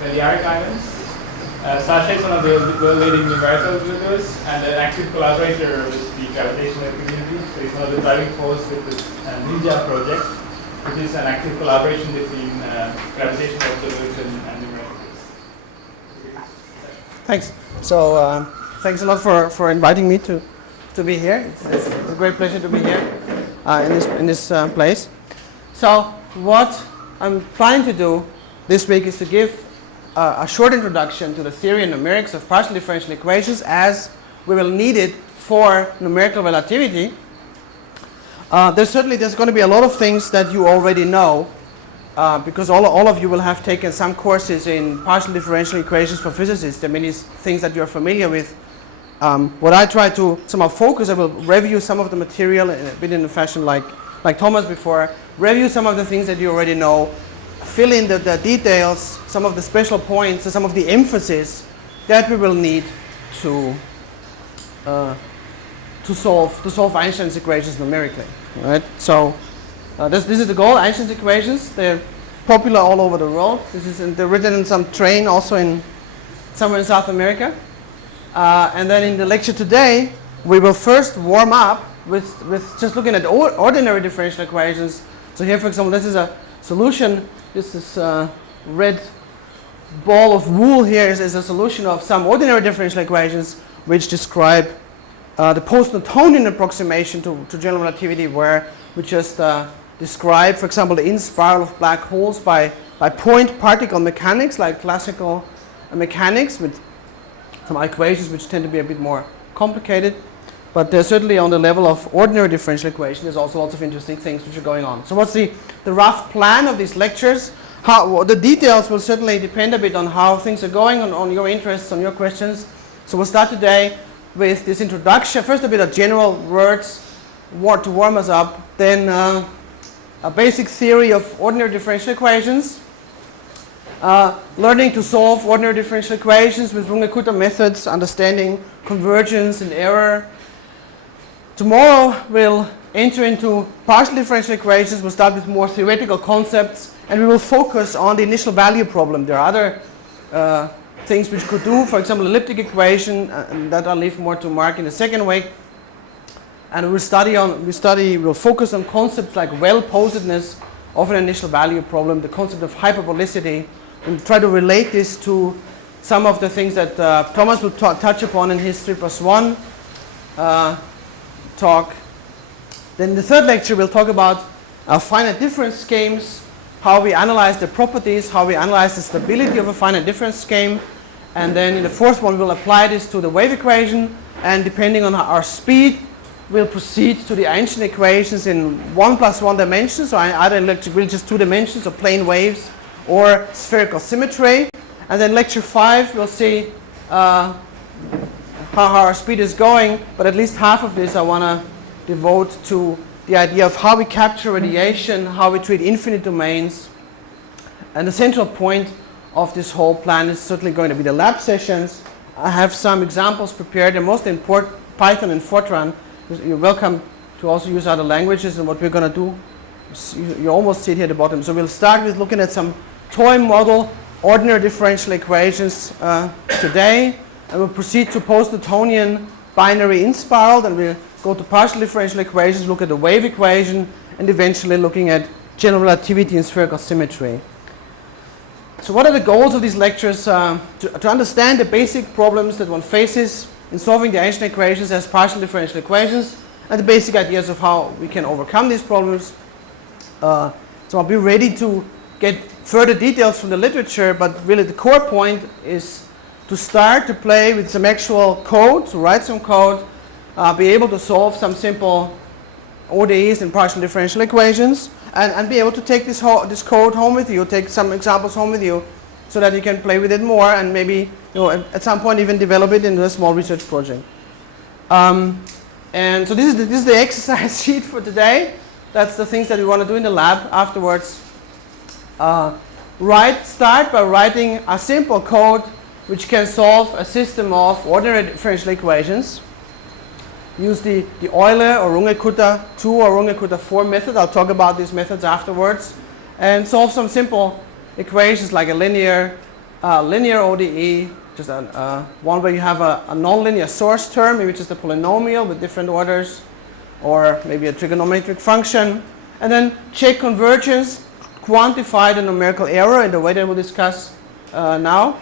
Balearic Islands. Sascha is one of the world-leading numerical builders and an active collaborator with the gravitational community. So he's one of the driving force with this Ninja project, which is an active collaboration between gravitational observers and numericals. Thanks. So thanks a lot for inviting me to be here. It's a great pleasure to be here in this place. So what I'm planning to do this week is to give a short introduction to the theory and numerics of partial differential equations as we will need it for numerical relativity. There's going to be a lot of things that you already know because all of you will have taken some courses in partial differential equations for physicists. There are many things that you're familiar with. What I try to somehow focus, I will review some of the material in a bit in a fashion like Thomas before, review some of the things that you already know, fill in the details, some of the special points, and some of the emphasis that we will need to solve Einstein's equations numerically. Right? So this is the goal. Einstein's equations, they're popular all over the world. They're written in some train also somewhere in South America. And then in the lecture today, we will first warm up with just looking at ordinary differential equations. So here, for example, this is a solution. This red ball of wool here is a solution of some ordinary differential equations which describe the post-Newtonian approximation to general relativity, where we just describe, for example, the in-spiral of black holes by point particle mechanics, like classical mechanics, with some equations which tend to be a bit more complicated. But they're certainly on the level of ordinary differential equation. There's also lots of interesting things which are going on. So what's the rough plan of these lectures? The details will certainly depend a bit on how things are going, on your interests, on your questions. So we'll start today with this introduction. First a bit of general words to warm us up. Then a basic theory of ordinary differential equations. Learning to solve ordinary differential equations with Runge-Kutta methods, understanding convergence and error. Tomorrow we'll enter into partial differential equations. We'll start with more theoretical concepts, and we will focus on the initial value problem. There are other things which could do, for example, elliptic equation, and that I'll leave more to Mark in the second week. And we'll focus on concepts like well-posedness of an initial value problem, the concept of hyperbolicity, and try to relate this to some of the things that Thomas will touch upon in his 3+1 talk. Then the third lecture we'll talk about finite difference schemes, how we analyze the properties, how we analyze the stability of a finite difference scheme. And then in the fourth one we'll apply this to the wave equation, and depending on our speed we'll proceed to the Einstein equations in 1+1 dimensions, so either really just 2 dimensions or plane waves or spherical symmetry. And then lecture 5 we'll see how our speed is going, but at least half of this I want to devote to the idea of how we capture radiation, how we treat infinite domains. And the central point of this whole plan is certainly going to be the lab sessions. I have some examples prepared, and mostly in Python and Fortran. You're welcome to also use other languages, and what we're going to do, you almost see it here at the bottom. So we'll start with looking at some toy model ordinary differential equations today, and we'll proceed to post-Newtonian binary in-spiral, then we'll go to partial differential equations, look at the wave equation, and eventually looking at general relativity and spherical symmetry. So what are the goals of these lectures? To understand the basic problems that one faces in solving the Einstein equations as partial differential equations, and the basic ideas of how we can overcome these problems. So I'll be ready to get further details from the literature, but really the core point is to start to play with some actual code, to write some code, be able to solve some simple ODEs and partial differential equations, and be able to take this code home with you, take some examples home with you, so that you can play with it more, and maybe at some point even develop it into a small research project. And so this is the exercise sheet for today. That's the things that we want to do in the lab afterwards. Start by writing a simple code which can solve a system of ordinary differential equations. Use the Euler or Runge-Kutta 2 or Runge-Kutta 4 method. I'll talk about these methods afterwards. And solve some simple equations like a linear linear ODE, just one where you have a nonlinear source term, maybe just a polynomial with different orders, or maybe a trigonometric function. And then check convergence, quantify the numerical error in the way that we'll discuss now.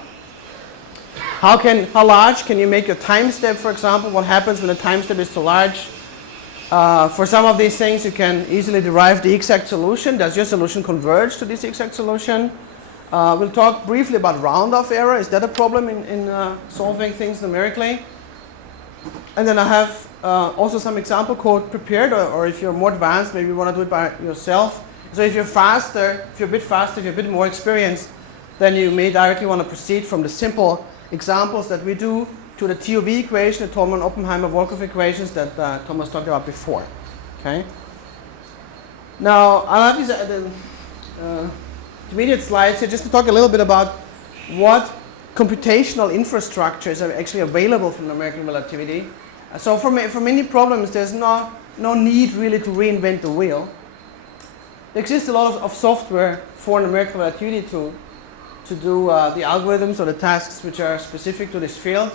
How large can you make your time step, for example? What happens when the time step is too large? For some of these things, you can easily derive the exact solution. Does your solution converge to this exact solution? We'll talk briefly about round-off error. Is that a problem in solving things numerically? And then I have also some example code prepared, or if you're more advanced, maybe you want to do it by yourself. So if you're faster, if you're a bit faster, if you're a bit more experienced, then you may directly want to proceed from the simple examples that we do to the TOV equation, the Tolman-Oppenheimer-Volkoff equations that Thomas talked about before. Okay. Now I'll have these intermediate slides here just to talk a little bit about what computational infrastructures are actually available for numerical relativity. So for many problems, there's no need really to reinvent the wheel. There exists a lot of software for numerical relativity to do the algorithms or the tasks which are specific to this field.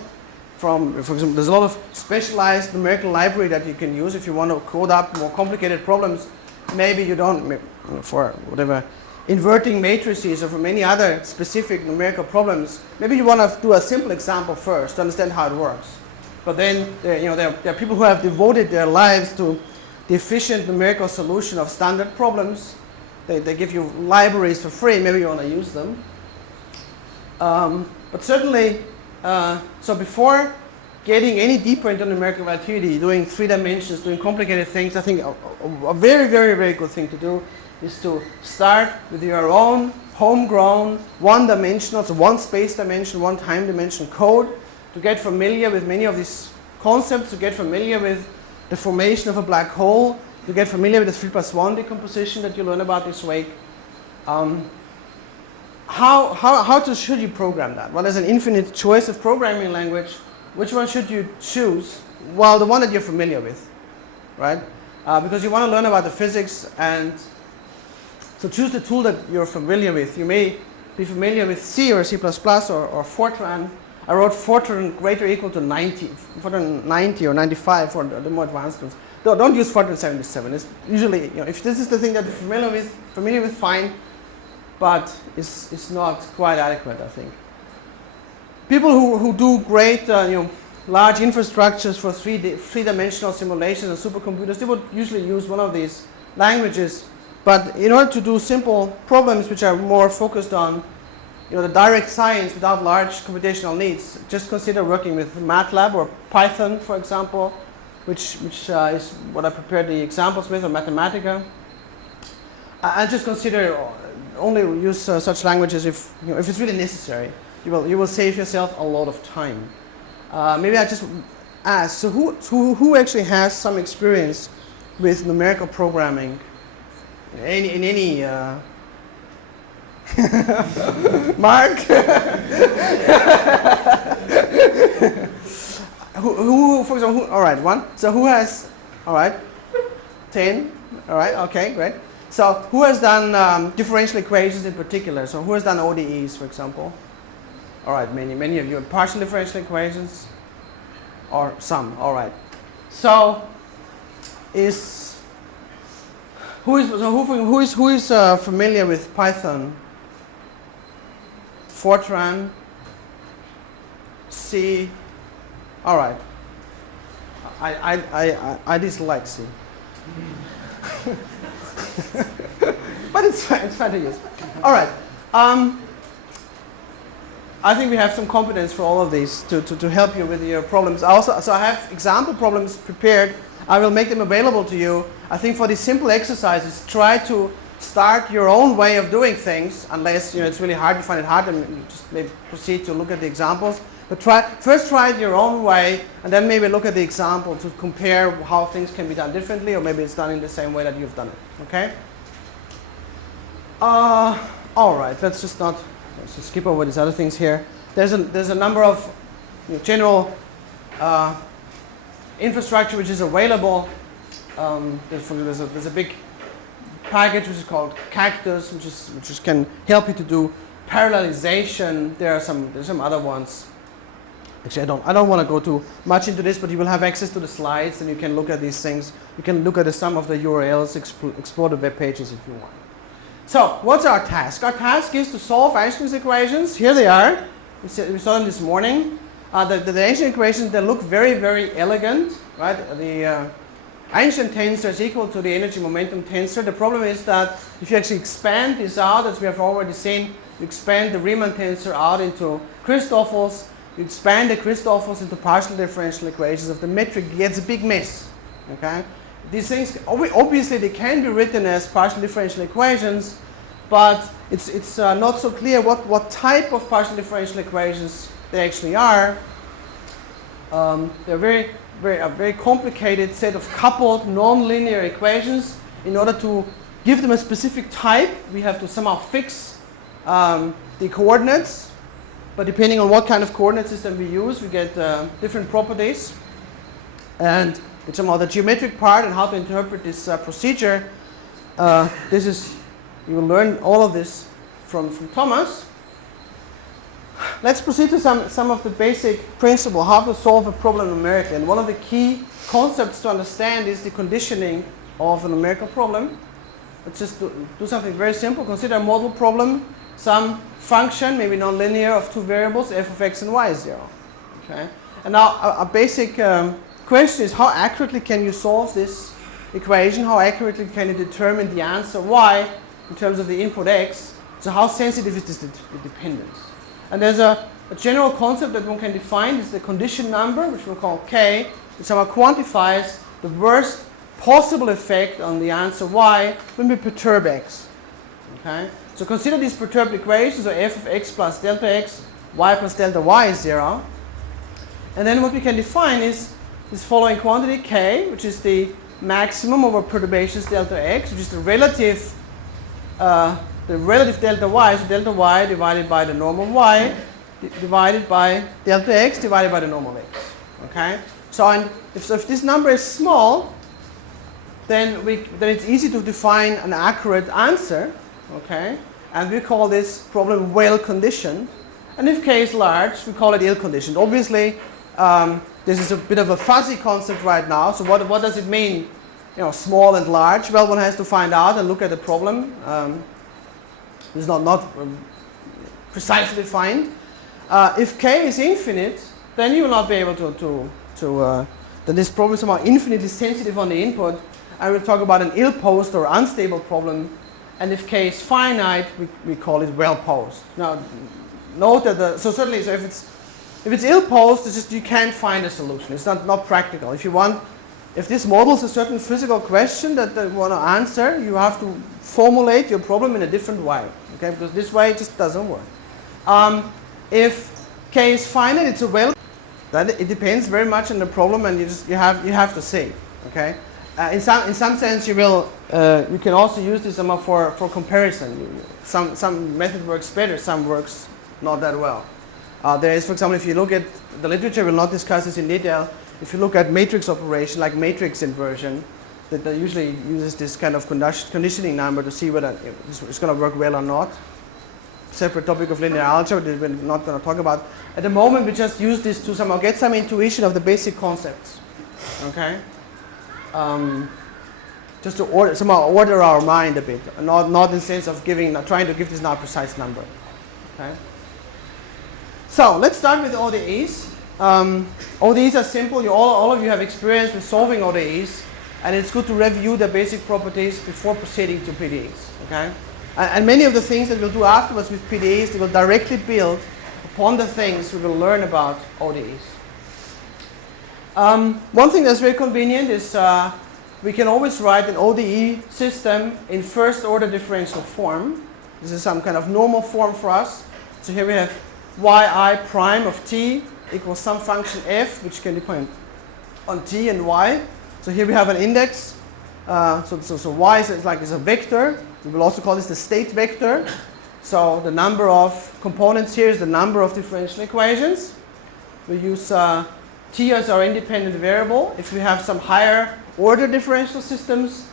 For example, there's a lot of specialized numerical library that you can use if you want to code up more complicated problems. Maybe you don't, for whatever, inverting matrices or for many other specific numerical problems. Maybe you want to do a simple example first to understand how it works. But then there are people who have devoted their lives to the efficient numerical solution of standard problems. They give you libraries for free. Maybe you want to use them. But certainly, so before getting any deeper into numerical relativity, doing 3 dimensions, doing complicated things, I think a very, very, very good thing to do is to start with your own homegrown, one-dimensional, so one space dimension, one time dimension code, to get familiar with many of these concepts, to get familiar with the formation of a black hole, to get familiar with the 3+1 decomposition that you learn about this week. Should you program that? Well, there's an infinite choice of programming language. Which one should you choose? Well, the one that you're familiar with, right? Because you want to learn about the physics, and so choose the tool that you're familiar with. You may be familiar with C or C++ or Fortran. I wrote Fortran greater or equal to 90, Fortran 90 or 95 for the more advanced ones. Don't use Fortran 77. It's usually, if this is the thing that you're familiar with, fine. But it's not quite adequate, I think. People who do great, large infrastructures for three-dimensional simulations and supercomputers, they would usually use one of these languages. But in order to do simple problems which are more focused on, the direct science without large computational needs, just consider working with MATLAB or Python, for example, which is what I prepared the examples with, or Mathematica. And just consider only use such languages if it's really necessary. You will save yourself a lot of time. Maybe I just ask, so who actually has some experience with numerical programming in any Mark? who for example, all right, one. So who has, all right, 10, all right, okay, great. So who has done differential equations in particular? So who has done ODEs, for example? All right, many of you. Partial differential equations, or some. All right. So who is familiar with Python, Fortran, C? All right. I dislike C. But it's fun to use. All right. I think we have some competence for all of these to help you with your problems. So I have example problems prepared. I will make them available to you. I think for these simple exercises, try to start your own way of doing things, unless it's really hard, you find it hard, and just maybe proceed to look at the examples. But first try it your own way, and then maybe look at the example to compare how things can be done differently, or maybe it's done in the same way that you've done it. Okay? All right. Let's just skip over these other things here. There's a number of general infrastructure which is available. There's a big package which is called Cactus, which can help you to do parallelization. There's some other ones. Actually, I don't want to go too much into this, but you will have access to the slides and you can look at these things. You can look at some of the URLs, explore the web pages if you want. So, what's our task? Our task is to solve Einstein's equations. Here they are. We saw them this morning. The Einstein equations, they look very, very elegant, right? The Einstein tensor is equal to the energy momentum tensor. The problem is that if you actually expand this out, as we have already seen, you expand the Riemann tensor out into Christoffels. You expand the Christoffels into partial differential equations of the metric, it gets a big mess. Okay? These things, obviously, they can be written as partial differential equations, but it's not so clear what type of partial differential equations they actually are. They're a very complicated set of coupled nonlinear equations. In order to give them a specific type, we have to somehow fix the coordinates. But depending on what kind of coordinate system we use, we get different properties. And it's somehow the geometric part and how to interpret this procedure. You will learn all of this from Thomas. Let's proceed to some of the basic principle, how to solve a problem numerically. And one of the key concepts to understand is the conditioning of a numerical problem. Let's just do something very simple. Consider a model problem. Some function, maybe nonlinear, of two variables, f of x and y is 0. Okay? And now a basic question is, how accurately can you solve this equation? How accurately can you determine the answer y in terms of the input x? So how sensitive is this dependence? And there's a general concept that one can define. It's the condition number, which we'll call k, which somehow quantifies the worst possible effect on the answer y when we perturb x. Okay? So consider these perturbed equations, so f of x plus delta x, y plus delta y is 0. And then what we can define is this following quantity k, which is the maximum over perturbations delta x, which is the relative delta y, so delta y divided by the normal y divided by delta x divided by the normal x. Okay? So if this number is small, then it's easy to define an accurate answer. Okay, and we call this problem well conditioned. And if k is large, we call it ill conditioned. Obviously, this is a bit of a fuzzy concept right now. So what does it mean, small and large? Well, one has to find out and look at the problem. It's not precisely defined. If k is infinite, then you will not be able then this problem is somehow infinitely sensitive on the input. I will talk about an ill-posed or unstable problem. And if k is finite, we call it well-posed. Now, note that if it's ill-posed, it's just you can't find a solution. It's not practical. If this models a certain physical question that they want to answer, you have to formulate your problem in a different way. Okay, because this way it just doesn't work. If k is finite, it's a well. That it depends very much on the problem, and you have to see. Okay. In some sense, you can also use this for comparison. Some method works better, some works not that well. There is, for example, if you look at the literature, we'll not discuss this in detail. If you look at matrix operation, like matrix inversion, that usually uses this kind of conditioning number to see whether it's going to work well or not. Separate topic of linear algebra that we're not going to talk about. At the moment, we just use this to somehow get some intuition of the basic concepts. Okay. Just to somehow order our mind a bit, not in the sense of trying to give this now a precise number. Okay. So let's start with ODEs. ODEs are simple. All of you have experience with solving ODEs, and it's good to review the basic properties before proceeding to PDEs. Okay. And many of the things that we'll do afterwards with PDEs, they will directly build upon the things we will learn about ODEs. One thing that's very convenient is we can always write an ODE system in first order differential form. This is some kind of normal form for us. So here we have yi prime of t equals some function f, which can depend on t and y. So here we have an index. So y is a vector. We will also call this the state vector. So the number of components here is the number of differential equations. We use t as our independent variable. If we have some higher order differential systems,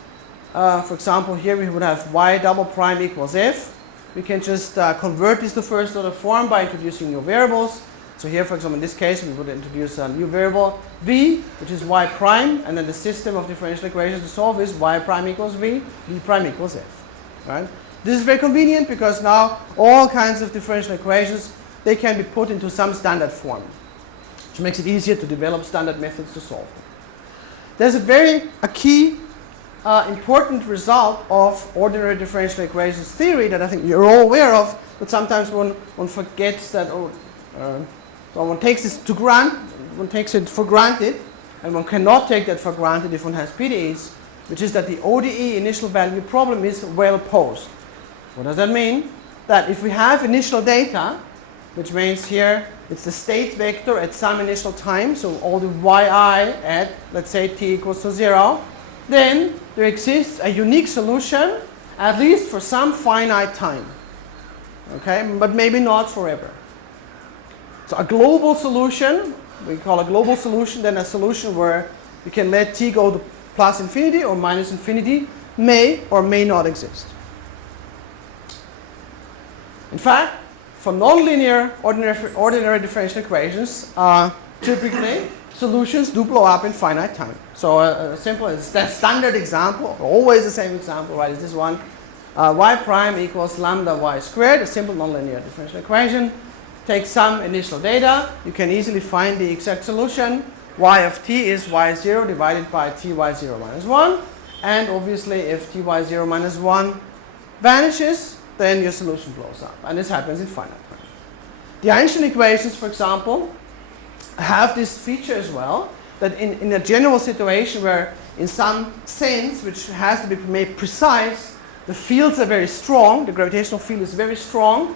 for example, here we would have y double prime equals f. we can just convert this to first order form by introducing new variables. So here, for example, in this case, we would introduce a new variable v, which is y prime, and then the system of differential equations to solve is y prime equals v prime equals f. Right? This is very convenient because now all kinds of differential equations, they can be put into some standard form, which makes it easier to develop standard methods to solve them. There's a key important result of ordinary differential equations theory that I think you're all aware of, but sometimes one forgets that, so one takes this to one takes it for granted, and one cannot take that for granted if one has PDEs, which is that the ODE initial value problem is well posed. What does that mean? That if we have initial data, which means here it's the state vector at some initial time, so all the yi at, let's say, t equals to 0, then there exists a unique solution, at least for some finite time. Okay, but maybe not forever. So a global solution, we call a global solution then a solution where we can let t go to plus infinity or minus infinity, may or may not exist. In fact, for nonlinear ordinary differential equations, typically solutions do blow up in finite time. So a simple standard example, always the same example, right, is this one. Y prime equals lambda y squared, a simple nonlinear differential equation. Take some initial data, you can easily find the exact solution. Y of t is y0 divided by ty0 minus 1. And obviously if ty0 minus 1 vanishes, then your solution blows up. And this happens in finite time. The Einstein equations, for example, have this feature as well, that in a general situation where in some sense, which has to be made precise, the fields are very strong, the gravitational field is very strong,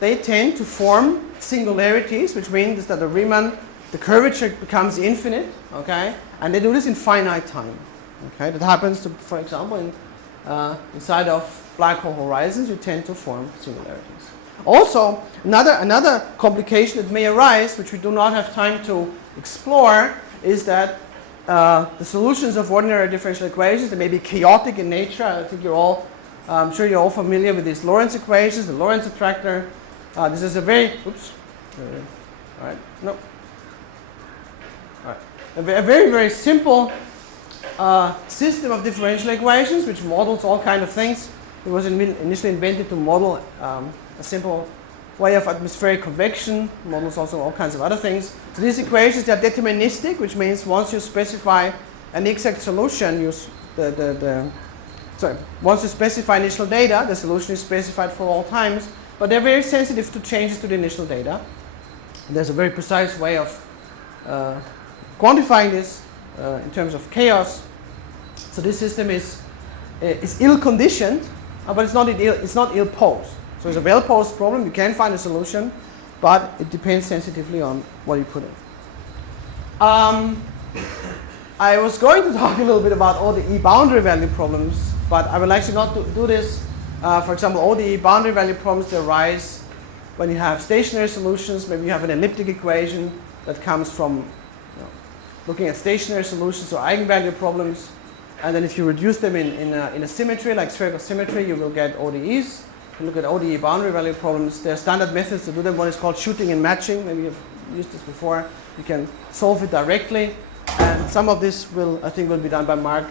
they tend to form singularities, which means that the Riemann, the curvature becomes infinite, okay? And they do this in finite time, okay? That happens to, for example, inside of black hole horizons, you tend to form singularities. Also, another complication that may arise, which we do not have time to explore, is that the solutions of ordinary differential equations, they may be chaotic in nature. I think I'm sure you're all familiar with these Lorentz equations, the Lorentz attractor. This is a very, a very, very simple system of differential equations which models all kinds of things. It was initially invented to model a simple way of atmospheric convection, models also all kinds of other things. So these equations, they are deterministic, which means once you specify an exact solution, once you specify initial data, the solution is specified for all times, but they're very sensitive to changes to the initial data. And there's a very precise way of quantifying this in terms of chaos. So this system is ill-conditioned, but it's not ill-posed. So it's a well-posed problem. You can find a solution, but it depends sensitively on what you put in. I was going to talk a little bit about ODE boundary value problems, but I will actually not do this. For example, ODE boundary value problems, they arise when you have stationary solutions. Maybe you have an elliptic equation that comes from looking at stationary solutions or eigenvalue problems. And then if you reduce them in a symmetry, like spherical symmetry, you will get ODEs. If you look at ODE boundary value problems, there are standard methods to do them. One is called shooting and matching. Maybe you've used this before. You can solve it directly. And some of this I think will be done by Mark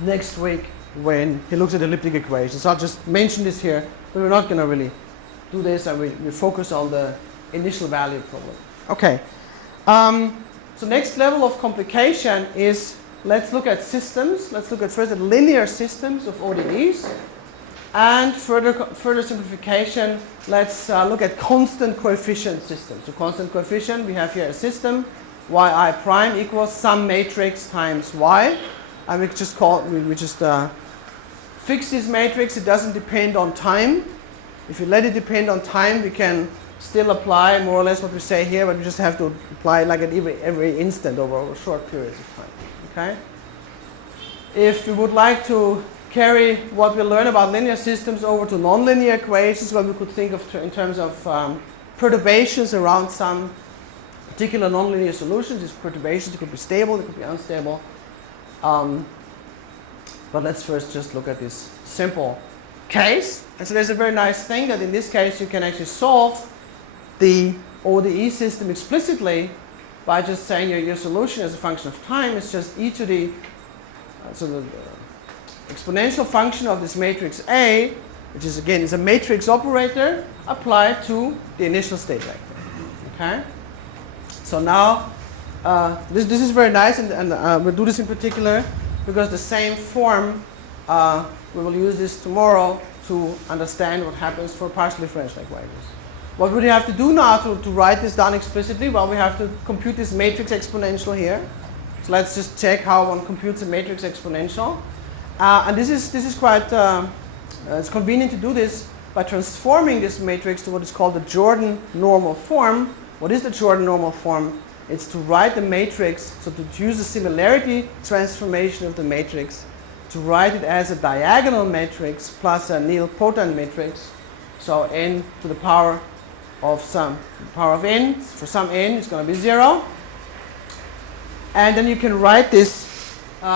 next week when he looks at elliptic equations. So I'll just mention this here, but we're not going to really do this, and we focus on the initial value problem. Okay. So next level of complication is, let's look at systems. Let's look at first at linear systems of ODEs. And further simplification, let's look at constant coefficient systems. So constant coefficient, we have here a system, yi prime equals some matrix times y. And we just fix this matrix. It doesn't depend on time. If you let it depend on time, we can still apply more or less what we say here, but we just have to apply like at every instant over short periods of time. Okay? If you would like to carry what we learn about linear systems over to nonlinear equations, what we could think of in terms of perturbations around some particular nonlinear solutions. These perturbations could be stable, they could be unstable. But let's first just look at this simple case. And so there's a very nice thing that in this case you can actually solve the ODE system explicitly by just saying your solution as a function of time is just e to the so the exponential function of this matrix A, which is again is a matrix operator applied to the initial state vector. Okay. So now this is very nice, and we'll do this in particular because the same form we will use this tomorrow to understand what happens for partial differential equations. What would you have to do now to write this down explicitly? Well, we have to compute this matrix exponential here. So let's just check how one computes a matrix exponential. And this is quite it's convenient to do this by transforming this matrix to what is called the Jordan normal form. What is the Jordan normal form? It's to write the matrix, so to use the similarity transformation of the matrix, to write it as a diagonal matrix plus a nilpotent matrix. So n to the power of n, for some n it's going to be 0. And then you can write this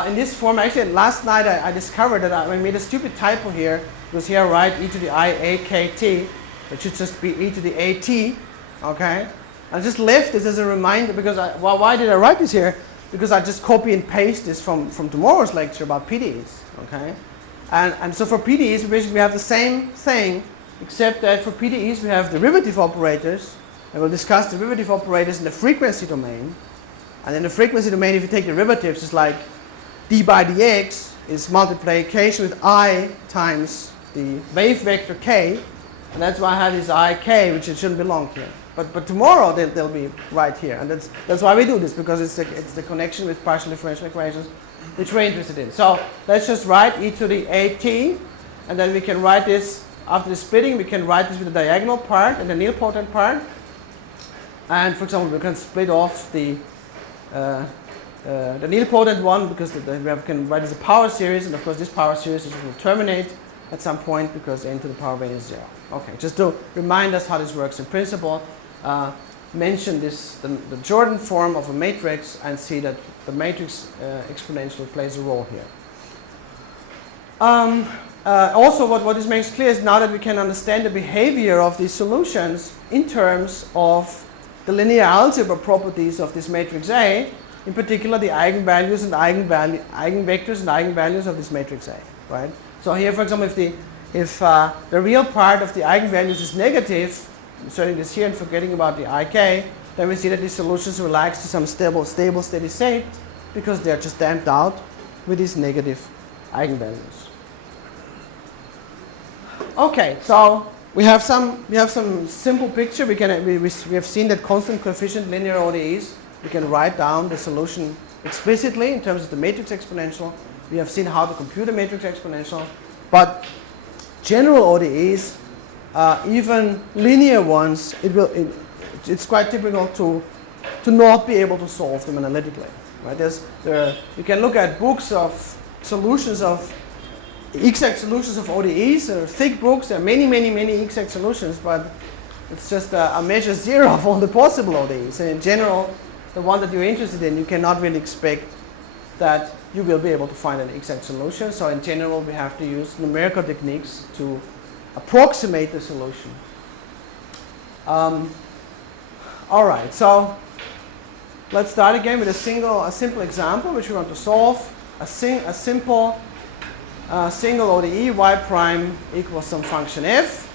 in this form. Actually, last night I discovered that I made a stupid typo here, because here I write e to the iakt. It should just be e to the at. Okay? I just left this as a reminder because why did I write this here? Because I just copy and paste this from tomorrow's lecture about PDEs. Okay? And so for PDEs, we have the same thing, except that for PDEs we have derivative operators, and we'll discuss derivative operators in the frequency domain. And in the frequency domain, if you take derivatives, it's like d by dx is multiplication with I times the wave vector k, and that's why I have this ik, which it shouldn't belong here. But tomorrow they'll be right here, and that's why we do this, because it's the connection with partial differential equations which we're interested in. So let's just write e to the at, and then we can write this after the splitting. We can write this with the diagonal part and the nilpotent part. And for example, we can split off the nilpotent one, because we can write as a power series, and of course this power series will terminate at some point because n to the power of n is 0. Okay, just to remind us how this works in principle, mention this the Jordan form of a matrix and see that the matrix exponential plays a role here. Also, what this makes clear is now that we can understand the behavior of these solutions in terms of the linear algebra properties of this matrix A, in particular the eigenvalues and eigenvectors and eigenvalues of this matrix A, right? So here, for example, if the real part of the eigenvalues is negative, inserting this here and forgetting about the ik, then we see that these solutions relax to some stable steady state because they're just damped out with these negative eigenvalues. Okay, so we have some simple picture. We have seen that constant coefficient linear ODEs, we can write down the solution explicitly in terms of the matrix exponential. We have seen how to compute a matrix exponential, but general ODEs, even linear ones, it's quite typical to not be able to solve them analytically. Right? You can look at books of solutions of exact solutions of ODEs, or thick books. There are many exact solutions, but it's just a measure 0 of all the possible ODEs. And in general, the one that you're interested in, you cannot really expect that you will be able to find an exact solution. So in general, we have to use numerical techniques to approximate the solution. All right, so let's start again with a simple example which we want to solve. A simple single ODE y prime equals some function f.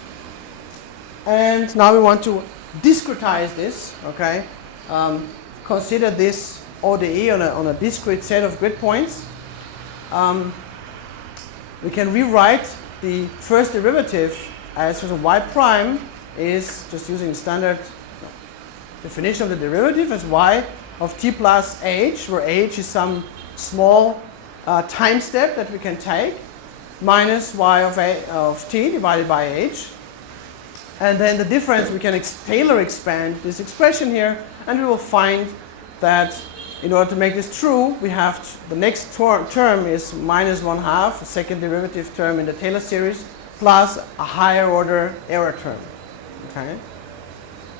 And now we want to discretize this, okay? Consider this ODE on a discrete set of grid points. We can rewrite the first derivative as y prime is, just using standard definition of the derivative, as y of t plus h, where h is some small time step that we can take, minus y of t divided by h. And then the difference, we can Taylor expand this expression here, and we will find that in order to make this true, we have the next term is minus 1/2, the second derivative term in the Taylor series, plus a higher order error term. Okay?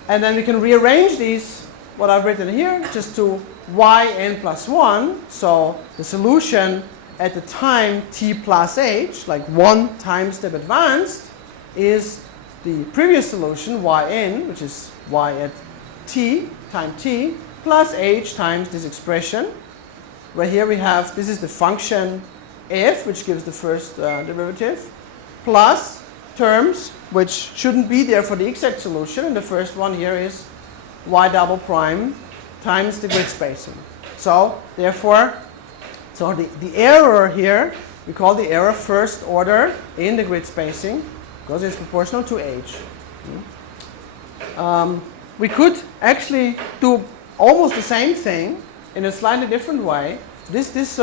And then we can rearrange these, what I've written here, just to yn plus 1. So the solution at the time t plus h, like 1 time step advanced, is the previous solution, yn, which is y at t, time t, plus h times this expression, where here we have, this is the function f, which gives the first derivative, plus terms which shouldn't be there for the exact solution, and the first one here is y double prime times the grid spacing. So therefore, the error here, we call the error first order in the grid spacing, because it's proportional to h. We could actually do almost the same thing in a slightly different way. This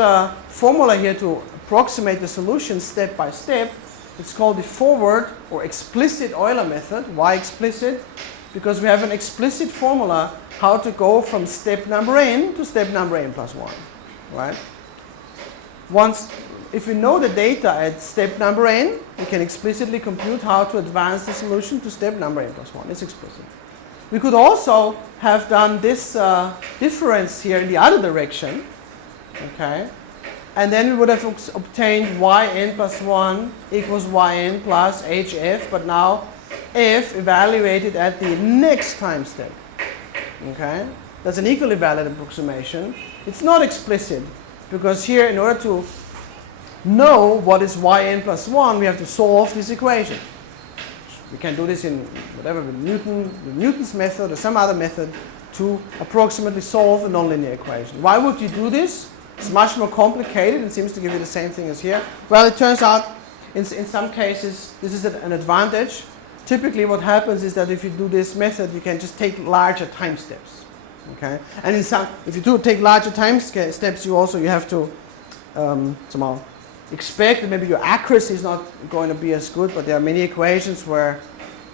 formula here to approximate the solution step by step, it's called the forward or explicit Euler method. Why explicit? Because we have an explicit formula how to go from step number n to step number n plus 1. Right? If we know the data at step number n, we can explicitly compute how to advance the solution to step number n plus 1. It's explicit. We could also have done this difference here in the other direction. Okay? And then we would have obtained yn plus 1 equals yn plus hf, but now f evaluated at the next time step. Okay? That's an equally valid approximation. It's not explicit, because here, in order to know what is yn plus 1, we have to solve this equation. We can do this in whatever, with Newton's method or some other method to approximately solve a nonlinear equation. Why would you do this? It's much more complicated and seems to give you the same thing as here. Well, it turns out in some cases this is an advantage. Typically what happens is that if you do this method, you can just take larger time steps. Okay? And if you do take larger time steps, you have to somehow expect that maybe your accuracy is not going to be as good, but there are many equations where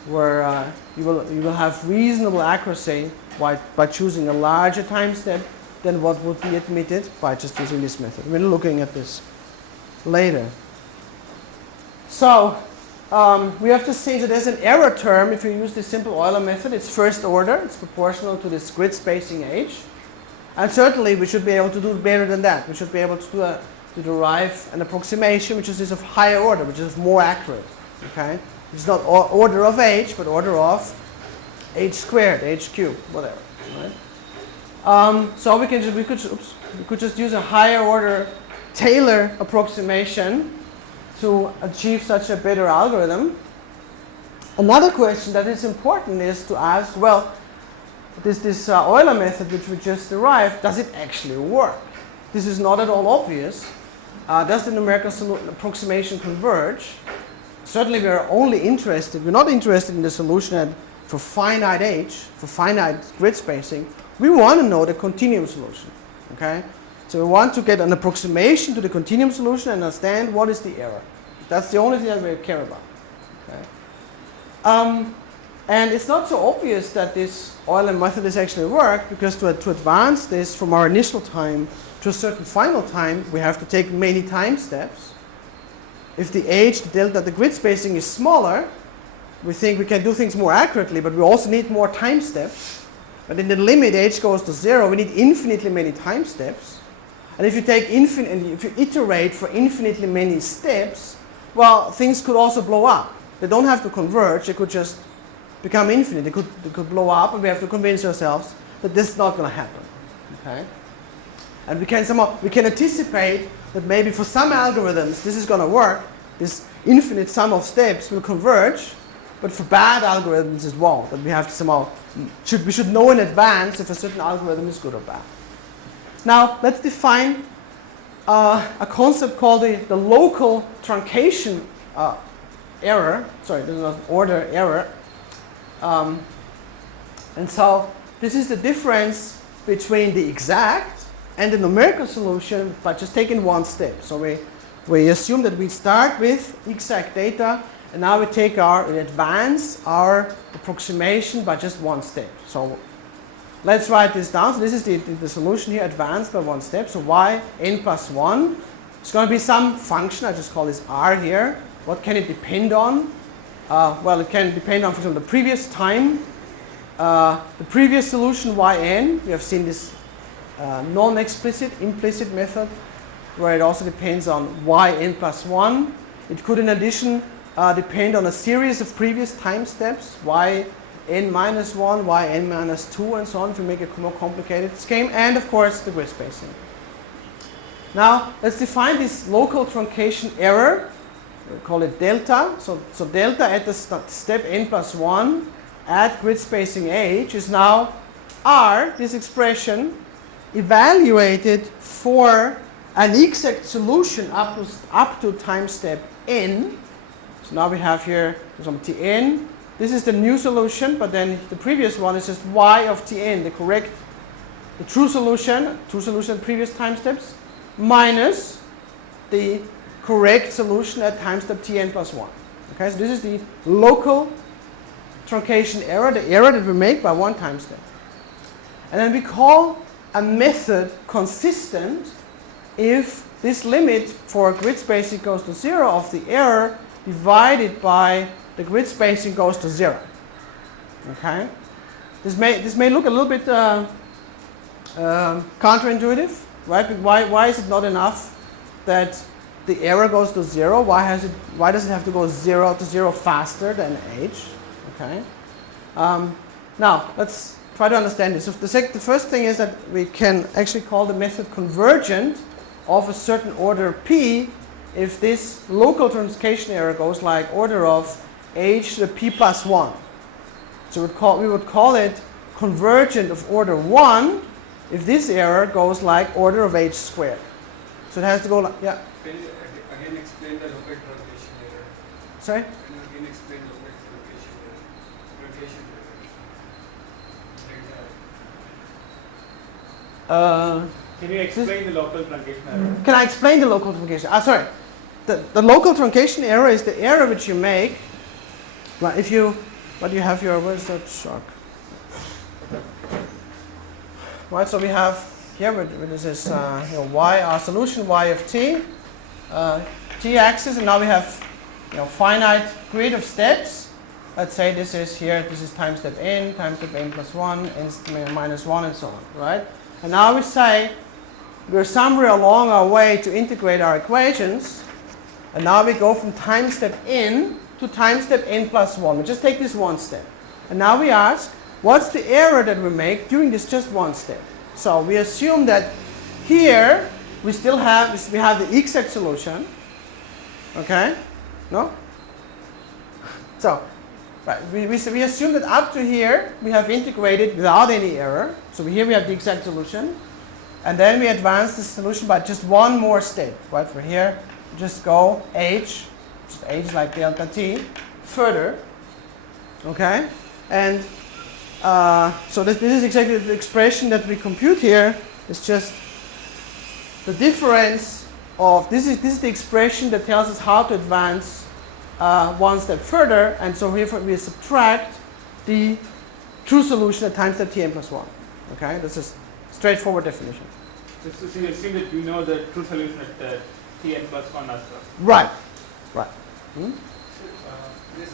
you will have reasonable accuracy by choosing a larger time step than what would be admitted by just using this method. We're looking at this later. So we have to say that there's an error term if you use this simple Euler method. It's first order. It's proportional to this grid spacing h. And certainly we should be able to do better than that. We should be able to derive an approximation which is of higher order, which is more accurate. Okay? It's not order of h, but order of h squared, h cubed, whatever. Right? So we could just use a higher order Taylor approximation to achieve such a better algorithm. Another question that is important is to ask, well, this Euler method which we just derived, does it actually work? This is not at all obvious. Does the numerical approximation converge? Certainly we're not interested in the solution for finite h, for finite grid spacing. We want to know the continuum solution. Okay? So we want to get an approximation to the continuum solution and understand what is the error. That's the only thing that we care about. Okay? And it's not so obvious that this Euler method is actually work, because to advance this from our initial time to a certain final time, we have to take many time steps. If the h, the delta, the grid spacing is smaller, we think we can do things more accurately, but we also need more time steps. But in the limit h goes to 0, we need infinitely many time steps. And if you if you iterate for infinitely many steps, well, things could also blow up. They don't have to converge, they could just become infinite. They could blow up, and we have to convince ourselves that this is not going to happen. Okay? And we can anticipate that maybe for some algorithms this is going to work. This infinite sum of steps will converge, but for bad algorithms it won't. That we have to we should know in advance if a certain algorithm is good or bad. Now let's define a concept called the local truncation error. Sorry, this is not order error. And so this is the difference between the exact and the numerical solution by just taking one step. So we assume that we start with exact data, and now we advance our approximation by just one step. So let's write this down. So this is the solution here, advanced by one step. So yn plus 1. It's going to be some function. I just call this r here. What can it depend on? Well, it can depend on, for example, the previous time, the previous solution yn. We have seen this non-explicit, implicit method where it also depends on yn plus 1. It could in addition depend on a series of previous time steps, yn minus 1, yn minus 2, and so on, if we make a more complicated scheme, and of course the grid spacing. Now let's define this local truncation error. We call it delta. So delta at the step n plus 1 at grid spacing h is now r, this expression, evaluated for an exact solution up to time step n. So now we have here some tn. This is the new solution, but then the previous one is just y of tn, the true solution previous time steps, minus the correct solution at time step tn plus 1. Okay, so this is the local truncation error, the error that we make by one time step. And then we call a method consistent if this limit for grid spacing goes to 0 of the error divided by the grid spacing goes to 0. Okay, this may look a little bit counterintuitive, right? But why is it not enough that the error goes to 0? Why does it have to go 0 to 0 faster than h? Okay. Now let's try to understand this. So the first thing is that we can actually call the method convergent of a certain order p if this local truncation error goes like order of h to the p plus 1. So we would call it convergent of order 1 if this error goes like order of h squared. So it has to go like, yeah. Can you again explain the local truncation error? Sorry? Can you again explain the local truncation error? Can you explain the local truncation error? Can I explain the local truncation? Sorry. The local truncation error is the error which you make. Well, if you, what do you have here? Where's that shark? Right, so we have here, this is y, our solution y of t, t-axis, and now we have finite grid of steps. Let's say this is here, this is time step n plus 1, n minus 1, and so on, right? And now we say we're somewhere along our way to integrate our equations, and now we go from time step n to time step n plus 1. We just take this one step. And now we ask, what's the error that we make during this just one step? So we assume that here we still have the exact solution. Okay? No? So right, we assume that up to here we have integrated without any error. So here we have the exact solution. And then we advance the solution by just one more step. Right? From here, just go h, just h like delta t, further. Okay? And so this is exactly the expression that we compute here. It's just the difference of, this is the expression that tells us how to advance one step further. And so here we subtract the true solution at time step tn plus 1. Okay, this is straightforward definition. So you assume that we know the true solution at tn plus 1 as well. Right, right. So, this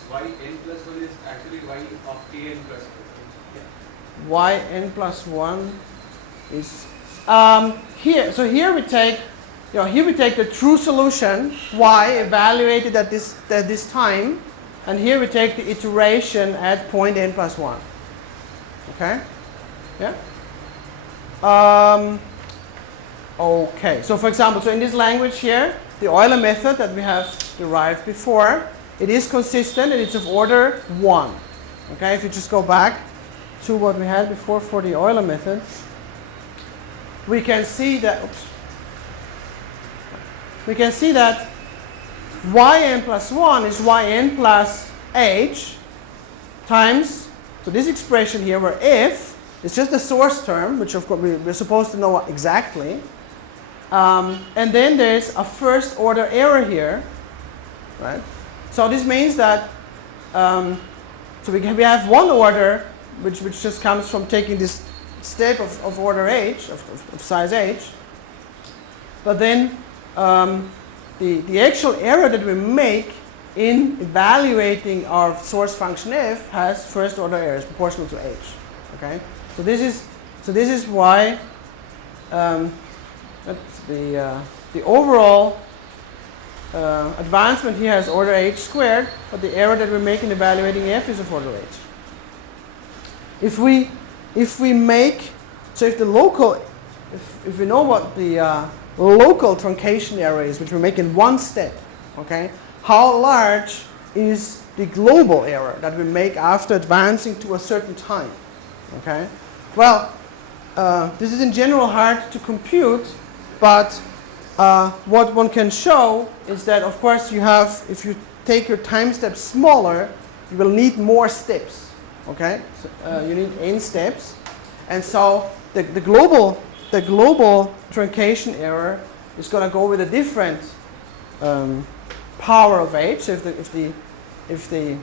yn plus 1 is actually y of tn plus 1. Yn plus 1 is here. So here we take, the true solution y evaluated at this time, and here we take the iteration at point n plus 1. Okay? Yeah. Okay. So for example, so in this language here, the Euler method that we have derived before, it is consistent and it's of order 1. Okay. If you just go back to what we had before for the Euler method, we can see that yn plus 1 is yn plus h times, so this expression here where if is just the source term, which of course we're supposed to know exactly, and then there's a first order error here, right? So this means that so we have one order which just comes from taking this step of order h, of size h. But then the actual error that we make in evaluating our source function f has first order errors proportional to h. Okay, so this is why that's the the overall advancement here has order h squared, but the error that we make in evaluating f is of order h. If we make, so if the local, if we know what the local truncation error is, which we make in one step, okay, how large is the global error that we make after advancing to a certain time, okay? Well, this is in general hard to compute, but what one can show is that, of course, you have, if you take your time steps smaller, you will need more steps, okay? So, you need n steps, and so the global truncation error is going to go with a different power of h. So if the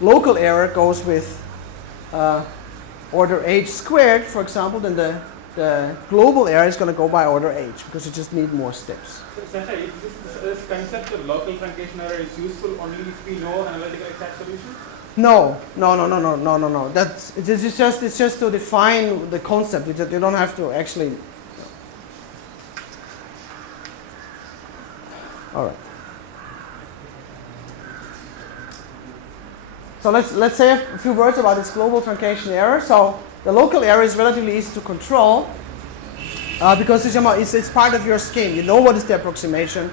local error goes with order h squared, for example, then the global error is going to go by order h, because you just need more steps. So, Sascha, if this concept of local truncation error is useful only if we know analytical exact solution? No. It's just to define the concept. You don't have to actually. All right. So let's say a few words about this global truncation error. So the local error is relatively easy to control because it's part of your scheme. You know what is the approximation.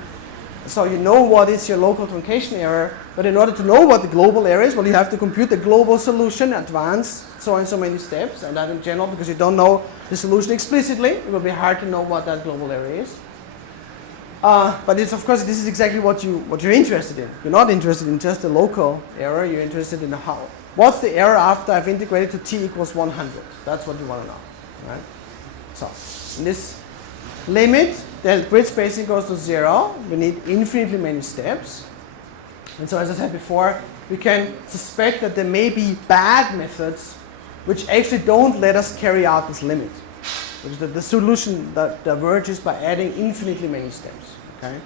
So you know what is your local truncation error, but in order to know what the global error is, well, you have to compute the global solution, advance so and so many steps, and that in general, because you don't know the solution explicitly, it will be hard to know what that global error is. But it's, of course, this is exactly what you're interested in. You're not interested in just the local error. You're interested in what's the error after I've integrated to t equals 100. That's what you want to know, right? So in this limit, the grid spacing goes to 0. We need infinitely many steps. And so, as I said before, we can suspect that there may be bad methods which actually don't let us carry out this limit. Which is the solution that diverges by adding infinitely many steps. Okay?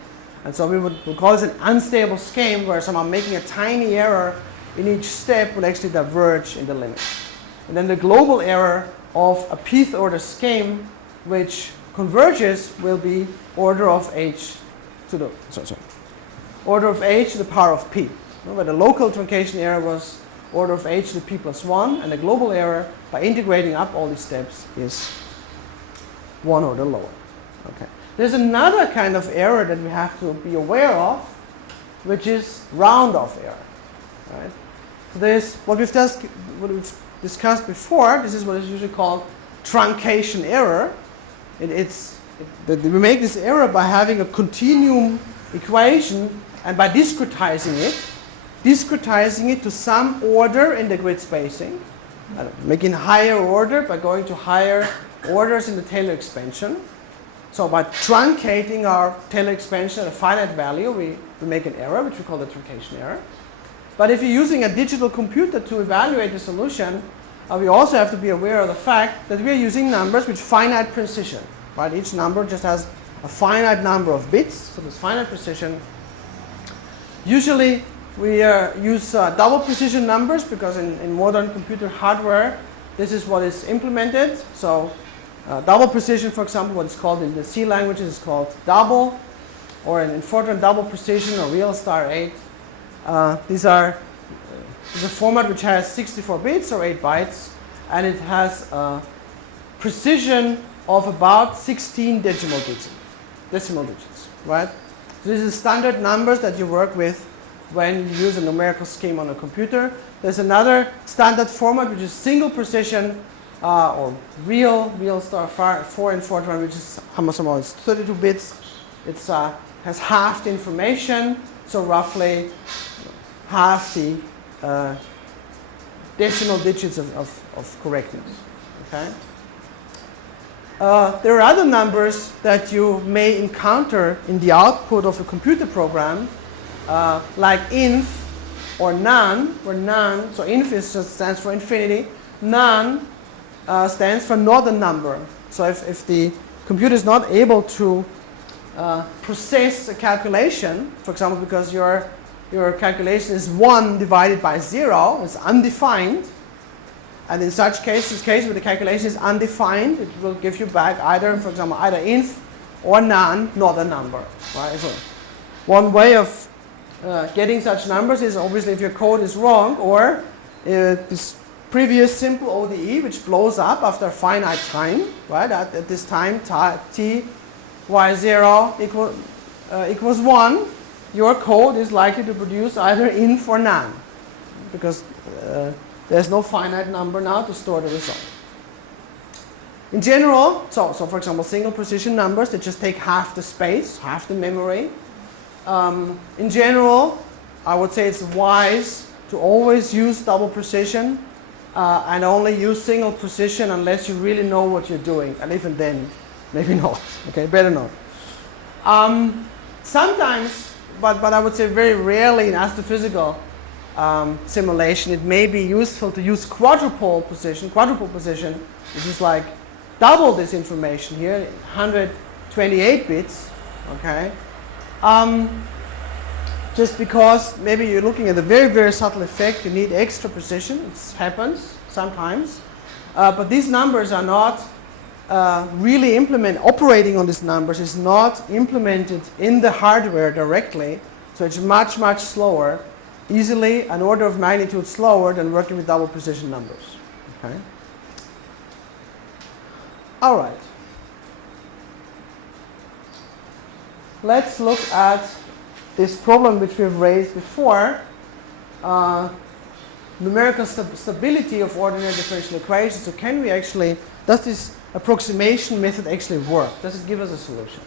And so we'll call this an unstable scheme where somehow making a tiny error in each step will actually diverge in the limit. And then the global error of a pth order scheme which converges will be order of h to the order of h to the power of p. Where the local truncation error was order of h to the p plus 1, and the global error by integrating up all these steps is one order lower. Okay. There's another kind of error that we have to be aware of, which is round-off error. Right? So there's what we've discussed before. This is what is usually called truncation error. We make this error by having a continuum equation and by discretizing it to some order in the grid spacing, making higher order by going to higher orders in the Taylor expansion. So by truncating our Taylor expansion at a finite value, we make an error, which we call the truncation error. But if you're using a digital computer to evaluate the solution, we also have to be aware of the fact that we are using numbers with finite precision. Right? Each number just has a finite number of bits, so there's finite precision. Usually we use double precision numbers because in modern computer hardware, this is what is implemented. So double precision, for example, what is called in the C languages is called double, or in Fortran double precision or real star 8. These are is a format which has 64 bits or 8 bytes, and it has a precision of about 16 decimal digits, right? So this is standard numbers that you work with when you use a numerical scheme on a computer. There's another standard format which is single precision or real star 4 in Fortran, which is somehow it's 32 bits. It has half the information, so roughly half the decimal digits of correctness. Okay. There are other numbers that you may encounter in the output of a computer program, like inf or none, where none, so inf stands for infinity, none stands for not a number. So if the computer is not able to process a calculation, for example, because your calculation is 1 divided by 0, it's undefined, and in such case where the calculation is undefined, it will give you back either, for example, either inf or none, not a number. Right? So one way of getting such numbers is obviously if your code is wrong, or this previous simple ODE, which blows up after a finite time, right? At this time, t y0 equals 1, your code is likely to produce either inf or none, because there's no finite number now to store the result. In general, so for example, single precision numbers that just take half the space, half the memory. In general, I would say it's wise to always use double precision and only use single precision unless you really know what you're doing. And even then, maybe not. Okay, better not. Sometimes, but I would say very rarely in astrophysical simulation, it may be useful to use quadruple precision, which is like double this information here, 128 bits. Okay. Just because maybe you're looking at a very, very subtle effect, you need extra precision. It happens sometimes. But these numbers are not really operating on these numbers is not implemented in the hardware directly. So it's much, much slower, easily an order of magnitude slower than working with double precision numbers. Okay. All right. Let's look at this problem which we've raised before, numerical stability of ordinary differential equations. So can we actually, does this approximation method actually work? Does it give us a solution?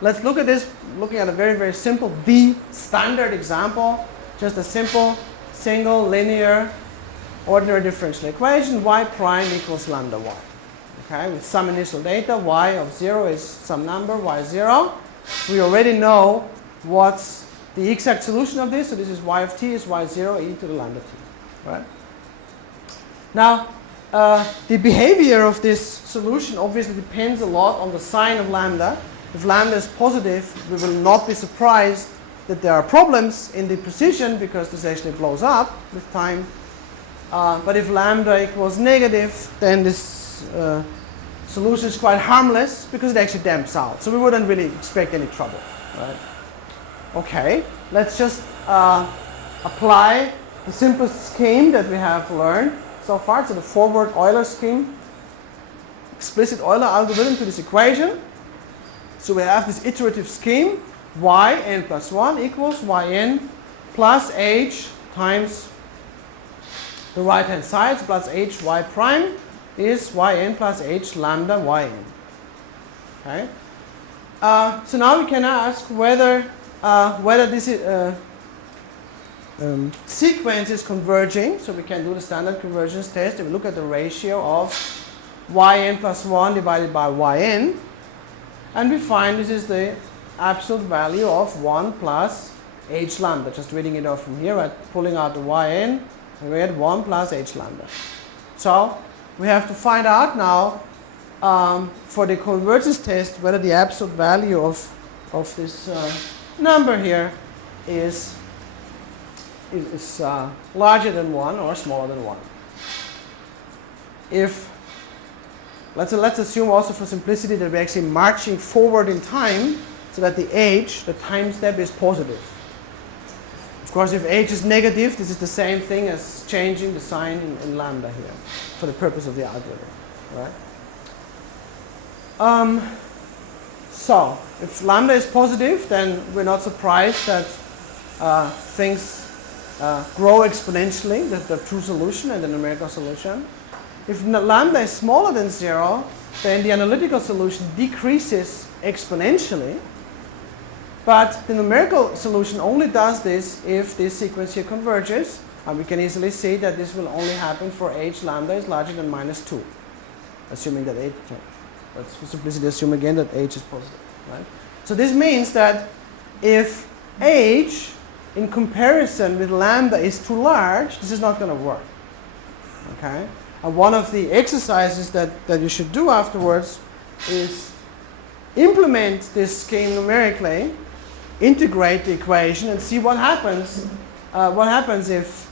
Let's look at this, looking at a very, very simple, the standard example, just a simple, single, linear, ordinary differential equation, y prime equals lambda y. Okay, with some initial data, y of 0 is some number, y0. We already know what's the exact solution of this. So this is y of t is y0 e to the lambda t. Right? Now, the behavior of this solution obviously depends a lot on the sign of lambda. If lambda is positive, we will not be surprised that there are problems in the precision because this actually blows up with time. But if lambda equals negative, then this solution is quite harmless because it actually damps out. So we wouldn't really expect any trouble. Right? Okay, let's just apply the simplest scheme that we have learned so far. So the forward Euler scheme, explicit Euler algorithm to this equation. So we have this iterative scheme, yn plus 1 equals yn plus h times the right hand side, so plus h y prime is yn plus h lambda yn. Okay. So now we can ask whether this sequence is converging. So we can do the standard convergence test. If we look at the ratio of yn plus 1 divided by yn, and we find this is the absolute value of 1 plus h lambda. Just reading it off from here, right? Pulling out the yn, we get 1 plus h lambda. So we have to find out now for the convergence test whether the absolute value of this number here is larger than 1 or smaller than 1. If let's assume also for simplicity that we're actually marching forward in time so that the h, the time step, is positive. Of course, if h is negative, this is the same thing as changing the sign in lambda here for the purpose of the algorithm. Right? So, if lambda is positive, then we're not surprised that things grow exponentially, the true solution and the numerical solution. If lambda is smaller than 0, then the analytical solution decreases exponentially. But the numerical solution only does this if this sequence here converges. And we can easily see that this will only happen for h lambda is larger than minus 2. Assuming that h, let's for simplicity assume again that h is positive. Right? So this means that if h in comparison with lambda is too large, this is not going to work. Okay? And one of the exercises that you should do afterwards is implement this scheme numerically, integrate the equation, and see what happens. What happens if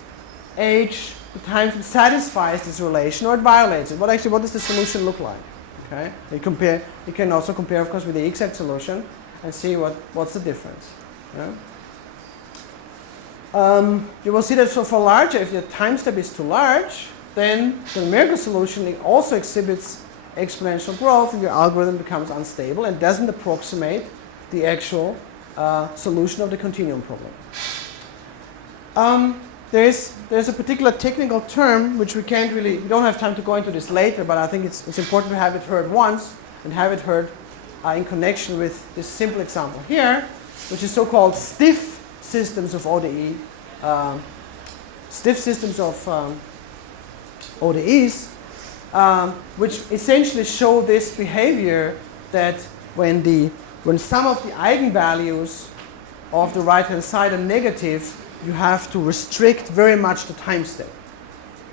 h times satisfies this relation or it violates it? What does the solution look like? Okay, you can also compare, of course, with the exact solution and see what's the difference. Yeah? You will see that so for larger, if the time step is too large, then the numerical solution also exhibits exponential growth, and your algorithm becomes unstable and doesn't approximate the actual solution of the continuum problem. There's a particular technical term which we don't have time to go into this later, but I think it's important to have it heard once and have it heard in connection with this simple example here, which is so-called stiff systems of ODE, stiff systems of ODEs, which essentially show this behavior that when some of the eigenvalues of the right-hand side are negative, you have to restrict very much the time step.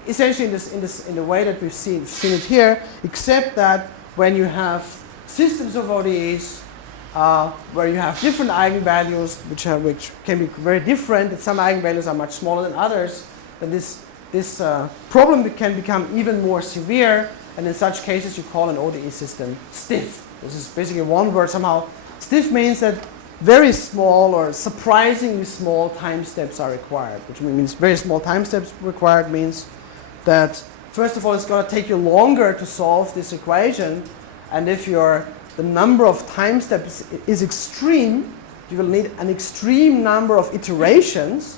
Essentially in the way that we've seen it here, except that when you have systems of ODEs where you have different eigenvalues which can be very different, and some eigenvalues are much smaller than others, then this problem can become even more severe, and in such cases you call an ODE system stiff. This is basically one word somehow. Stiff means that very small or surprisingly small time steps are required, which means very small time steps required means that first of all it's going to take you longer to solve this equation, and if the number of time steps is extreme, you will need an extreme number of iterations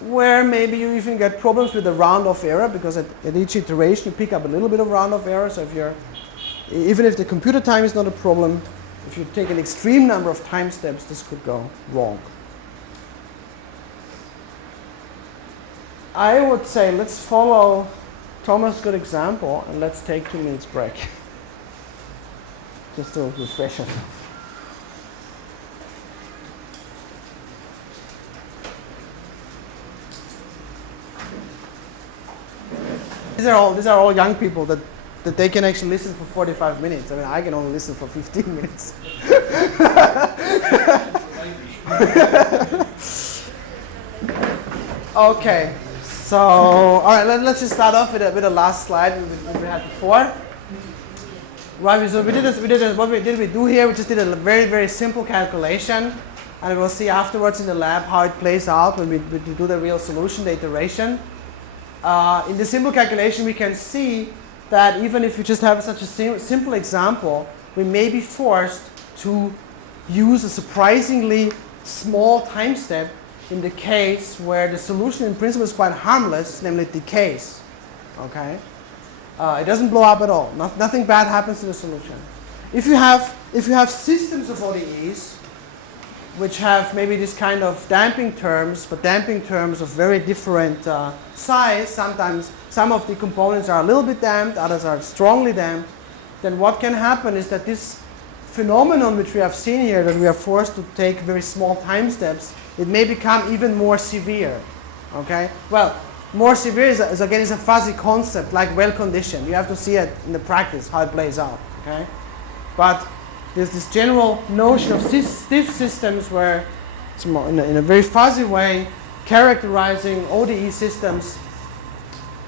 where maybe you even get problems with the round-off error, because at each iteration you pick up a little bit of round-off error. So even if the computer time is not a problem, if you take an extreme number of time steps, this could go wrong. I would say let's follow Thomas' good example and let's take 2 minutes break. Just to refresh us. These are all young people that they can actually listen for 45 minutes. I mean, I can only listen for 15 minutes. Okay, so all right, let's just start off with the last slide we had before. Right, so what we do here? We just did a very, very simple calculation, and we'll see afterwards in the lab how it plays out when we do the real solution, the iteration. In the simple calculation, we can see that even if we just have such a simple example, we may be forced to use a surprisingly small time step in the case where the solution in principle is quite harmless, namely it decays. Okay? It doesn't blow up at all. Nothing bad happens to the solution. If you have systems of ODEs which have maybe this kind of damping terms, but damping terms of very different size, sometimes some of the components are a little bit damped, others are strongly damped, then what can happen is that this phenomenon which we have seen here, that we are forced to take very small time steps, it may become even more severe. Okay? Well, more severe is a fuzzy concept, like well-conditioned. You have to see it in the practice, how it plays out. Okay? But there's this general notion of stiff systems where it's more in a very fuzzy way characterizing ODE systems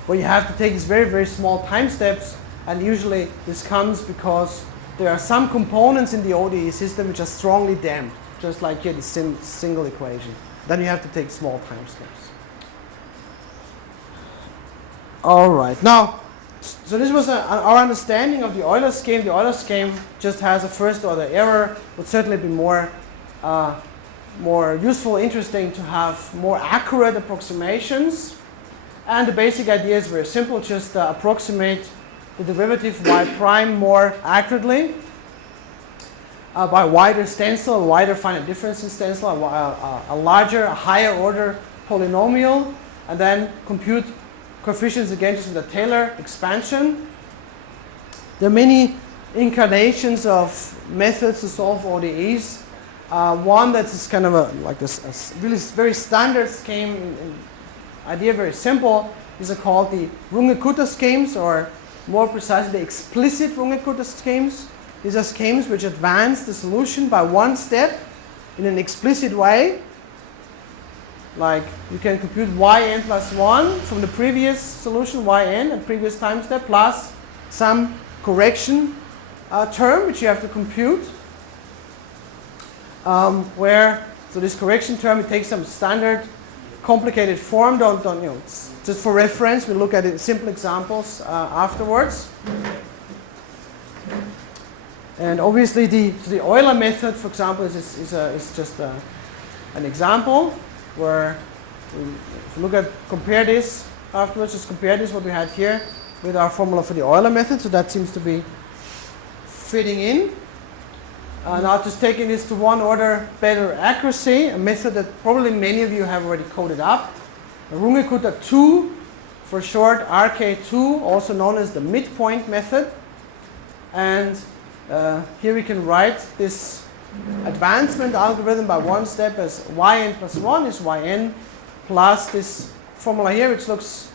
where you have to take these very, very small time steps, and usually this comes because there are some components in the ODE system which are strongly damped, just like here, the single equation. Then you have to take small time steps. All right. Now, so this was our understanding of the Euler scheme. The Euler scheme just has a first-order error. Would certainly be more useful, interesting to have more accurate approximations. And the basic idea is very simple. Just approximate the derivative y prime more accurately by wider stencil, wider finite difference in stencil, a larger, a higher order polynomial, and then compute coefficients again just with a Taylor expansion. There are many incarnations of methods to solve ODEs. One that is kind of a really very standard scheme, idea very simple. These are called the Runge-Kutta schemes, or more precisely the explicit Runge-Kutta schemes. These are schemes which advance the solution by one step in an explicit way. Like you can compute yn plus 1 from the previous solution, yn at previous time step, plus some correction term which you have to compute, so this correction term, it takes some standard complicated form. Don't it's just for reference. We'll look at it, simple examples afterwards. And obviously the Euler method, for example, is just an example where if you compare this afterwards, just compare this what we had here with our formula for the Euler method. So that seems to be fitting in. Now just taking this to one order better accuracy, a method that probably many of you have already coded up. Runge-Kutta 2, for short RK2, also known as the midpoint method. And here we can write this advancement algorithm by one step as yn plus 1 is yn plus this formula here, which looks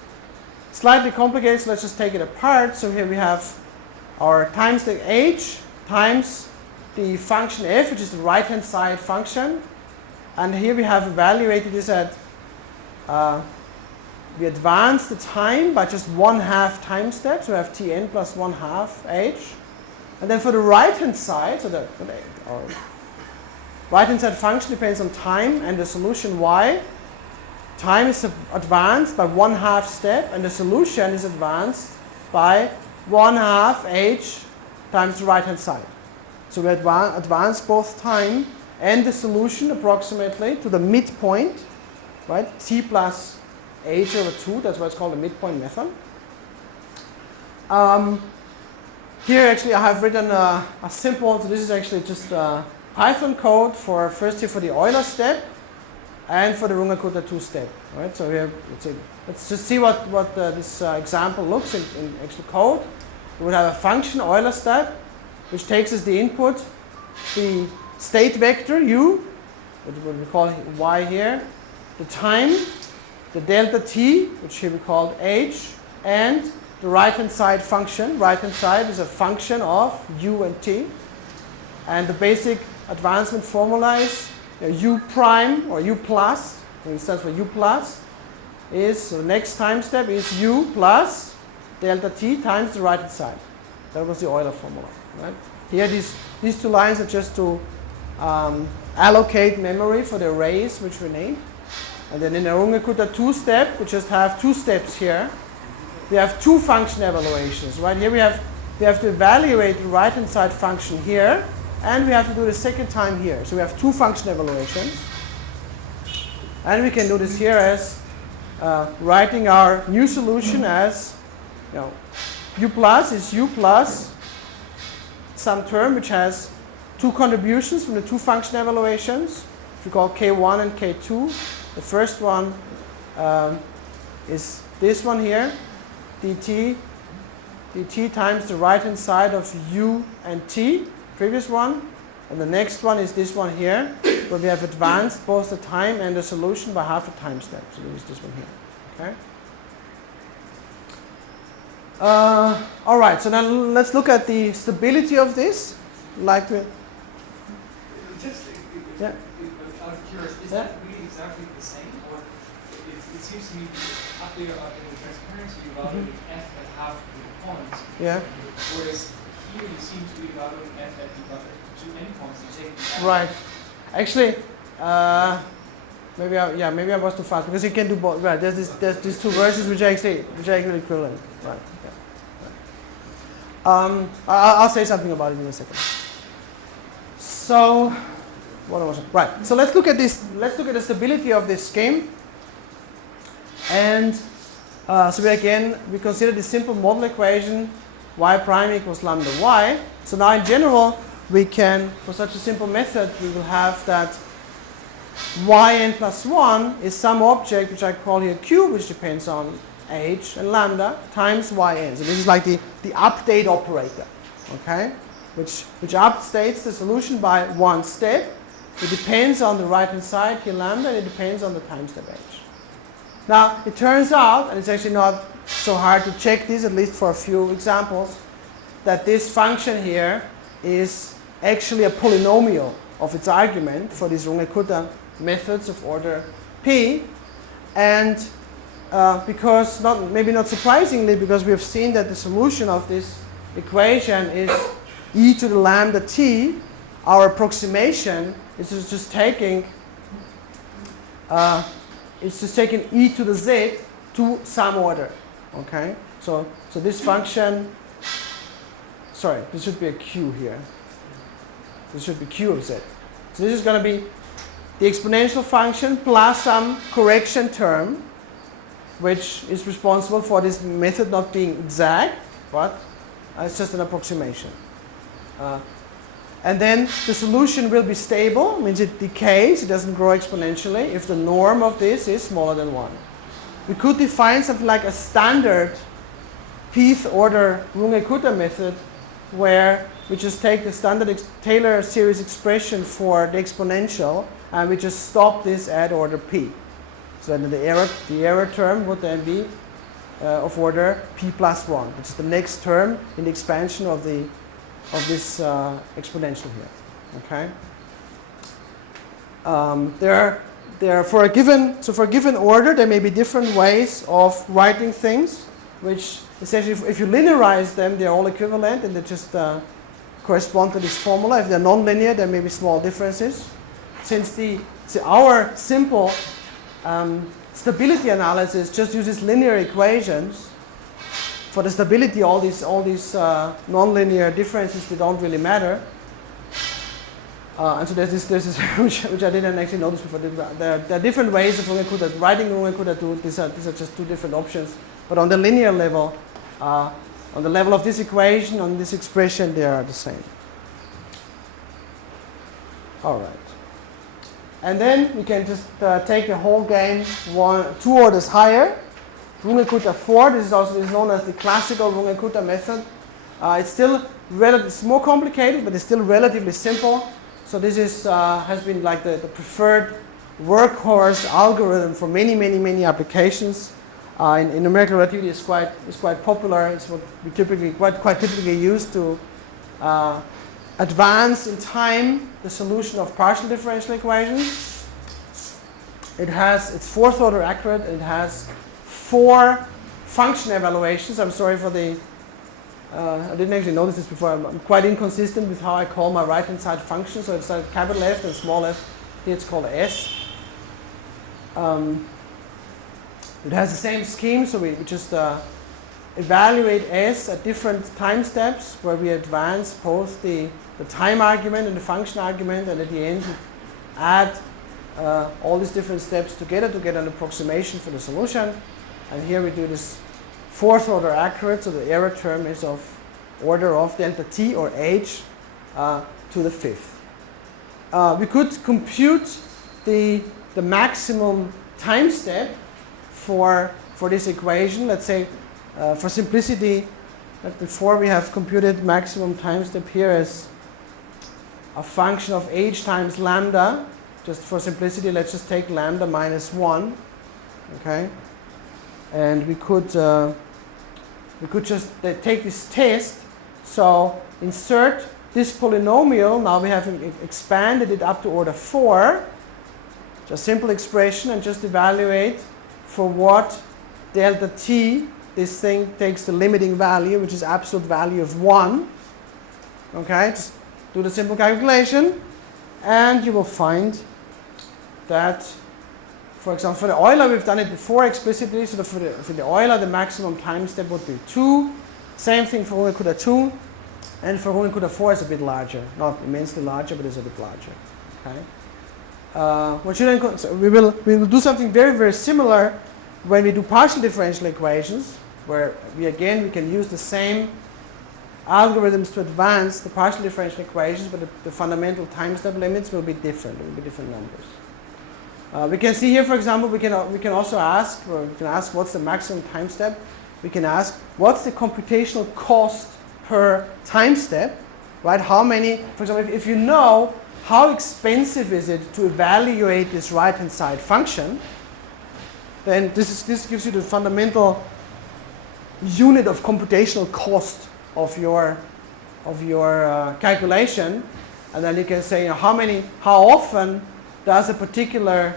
slightly complicated, so let's just take it apart. So here we have our times the h times the function f, which is the right-hand side function. And here we have evaluated this at, we advance the time by just 1/2 time step, so we have tn plus 1/2 h. And then for the right-hand side, so the right-hand side function depends on time and the solution y. Time is advanced by 1/2 step, and the solution is advanced by 1/2 h times the right-hand side. So we advance both time and the solution approximately to the midpoint, right? T plus h over 2, that's why it's called the midpoint method. Here actually I have written a simple, so this is actually just a Python code for first here for the Euler step and for the Runge-Kutta 2 step, right? So here, let's just see what this example looks in actual code. We would have a function Euler step, which takes as the input the state vector u, what we call y here, the time, the delta t, which here we call h, and the right-hand side function. Right-hand side is a function of u and t. And the basic advancement formula is u prime or u plus, it stands for u plus, so the next time step is u plus delta t times the right-hand side. That was the Euler formula. Right? Here these two lines are just to allocate memory for the arrays which we named. And then in the Runge-Kutta 2 step, we just have two steps here. We have two function evaluations, right? Here we have to evaluate the right-hand side function here, and we have to do the second time here. So we have two function evaluations. And we can do this here as writing our new solution as, u plus is u plus some term which has two contributions from the two function evaluations, which we call k1 and k2. The first one is this one here, dt times the right-hand side of u and t, previous one. And the next one is this one here, where we have advanced both the time and the solution by 1/2 time step. So this is this one here. Okay. All right, so now let's look at the stability of this. Just yeah. out of curiosity, is that really exactly the same? Or it seems to me up there in the transparency you evaluated f at half the points. Yeah. Whereas here you seem to be evaluating f at the two endpoints. You take the right. Actually, maybe I was too fast because you can do both. Right. There's these two versions which are actually equivalent. Right. Yeah. I'll say something about it in a second. So, what was it? Right. So let's look at this. Let's look at the stability of this scheme. And so we consider this simple model equation y prime equals lambda y. So now in general, we can, for such a simple method, we will have that yn plus 1 is some object which I call here q, which depends on h and lambda times yn. So this is like the update operator, okay? Which updates the solution by one step. It depends on the right-hand side here lambda, and it depends on the time step h. Now it turns out, and it's actually not so hard to check this, at least for a few examples, that this function here is actually a polynomial of its argument for these Runge-Kutta methods of order p. And because, maybe not surprisingly, because we have seen that the solution of this equation is e to the lambda t, our approximation is just taking e to the z to some order. Okay, so this function, sorry, this should be a q here. This should be q of z. So this is going to be the exponential function plus some correction term, which is responsible for this method not being exact, but it's just an approximation. And then the solution will be stable, means it decays, it doesn't grow exponentially, if the norm of this is smaller than 1. We could define something like a standard pth order Runge-Kutta method, where we just take the standard Taylor series expression for the exponential and we just stop this at order p. So then the error term would then be of order p plus 1, which is the next term in the expansion of this exponential here. Okay. For a given order, there may be different ways of writing things, which essentially, if you linearize them, they're all equivalent and they just correspond to this formula. If they're nonlinear, there may be small differences. Since our simple stability analysis just uses linear equations, for the stability, all these nonlinear differences, they don't really matter. And so there's this which I didn't actually notice before. There are different ways of Runge-Kutta, writing Runge-Kutta. These are just two different options. But on the linear level, on the level of this equation, on this expression, they are the same. All right. And then we can just take the whole game 2 orders higher. Runge-Kutta 4, this is known as the classical Runge-Kutta method. It's more complicated, but it's still relatively simple. So this has been like the preferred workhorse algorithm for many applications. In numerical relativity, it's quite popular. It's what we quite typically use to advance in time the solution of partial differential equations. It's fourth order accurate. It has 4 function evaluations. I'm sorry for I didn't actually notice this before. I'm quite inconsistent with how I call my right hand side function. So it's like capital F and small f. Here it's called S. It has the same scheme, so we just evaluate S at different time steps where we advance both the time argument and the function argument, and at the end we add all these different steps together to get an approximation for the solution. And here we do this fourth order accurate, so the error term is of order of delta t or h to the 5th. We could compute the maximum time step for this equation. Let's say for simplicity, before we have computed maximum time step here as a function of h times lambda. Just for simplicity, let's just take lambda minus 1. Okay, and we could just take this test. So insert this polynomial. Now we have expanded it up to order 4. Just simple expression, and just evaluate for what delta t this thing takes the limiting value, which is absolute value of 1. Okay, just do the simple calculation, and you will find that, for example, for the Euler, we've done it before explicitly. So for the Euler, the maximum time step would be 2. Same thing for Runge-Kutta 2. And for Runge-Kutta 4, it's a bit larger. Not immensely larger, but it's a bit larger. Okay. So we will do something very similar when we do partial differential equations, where we can use the same algorithms to advance the partial differential equations, but the fundamental time step limits will be different. There will be different numbers. We can see here, for example, we can also ask, what's the maximum time step. We can ask what's the computational cost per time step, right? How many, for example, if you know how expensive is it to evaluate this right-hand side function, then this gives you the fundamental unit of computational cost of your calculation, and then you can say how often does a particular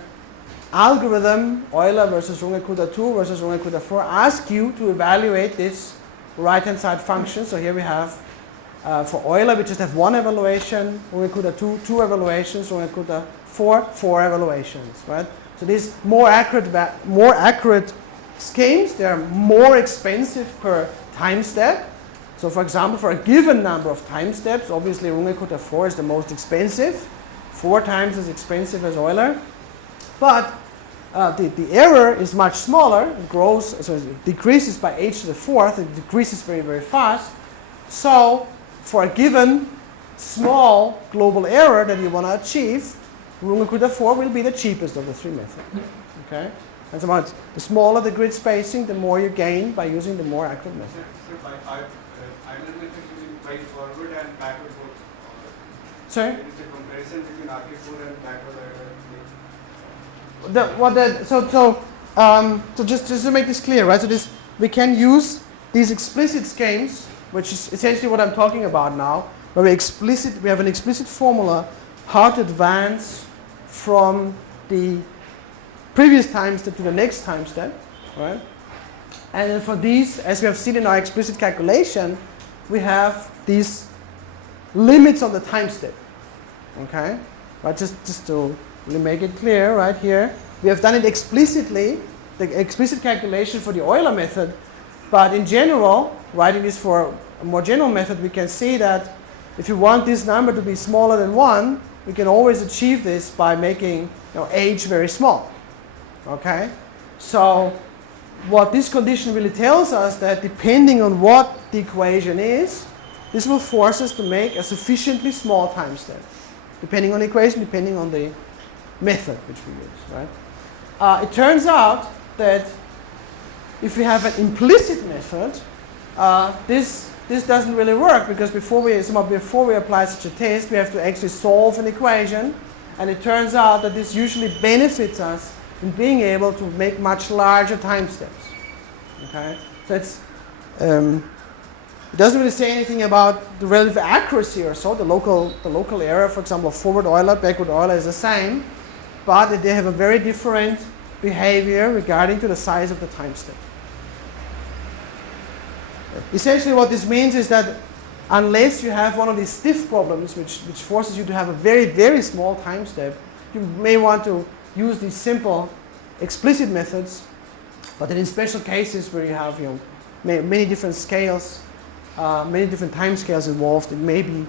algorithm, Euler versus Runge-Kutta 2 versus Runge-Kutta 4, ask you to evaluate this right-hand side function. So here we have For Euler, we just have one evaluation. Runge-Kutta 2, 2 evaluations. Runge-Kutta 4, 4 evaluations, right? So these more accurate schemes, they are more expensive per time step. So for example, for a given number of time steps, obviously Runge-Kutta 4 is the most expensive, 4 times as expensive as Euler. But the error is much smaller. It grows, so it decreases by h to the 4th. It decreases very, very fast. So for a given small global error that you want to achieve, Runge-Kutta 4 will be the cheapest of the 3 methods. Okay? And so much, the smaller the grid spacing, the more you gain by using the more accurate method. So by Euler method, you mean by forward and backward both? Sorry? There is a comparison between RT4 and backward Euler. So just to make this clear, right? So we can use these explicit schemes, which is essentially what I'm talking about now, where we have an explicit formula how to advance from the previous time step to the next time step, right? And then for these, as we have seen in our explicit calculation, we have these limits on the time step, okay? Right, just to really make it clear right here, we have done it explicitly, the explicit calculation for the Euler method, but in general, writing this for a more general method, we can see that if you want this number to be smaller than 1, we can always achieve this by making h very small. Okay? So what this condition really tells us that depending on what the equation is, this will force us to make a sufficiently small time step. Depending on the equation, depending on the method which we use. Right? It turns out that if we have an implicit method, this doesn't really work because before we apply such a test, we have to actually solve an equation, and it turns out that this usually benefits us in being able to make much larger time steps. Okay, so it doesn't really say anything about the relative accuracy or so. The local error, for example, of forward Euler, backward Euler is the same, but they have a very different behavior regarding to the size of the time step. Essentially what this means is that unless you have one of these stiff problems which forces you to have a very, very small time step, you may want to use these simple explicit methods, but then in special cases where you have many different scales, many different time scales involved, it may be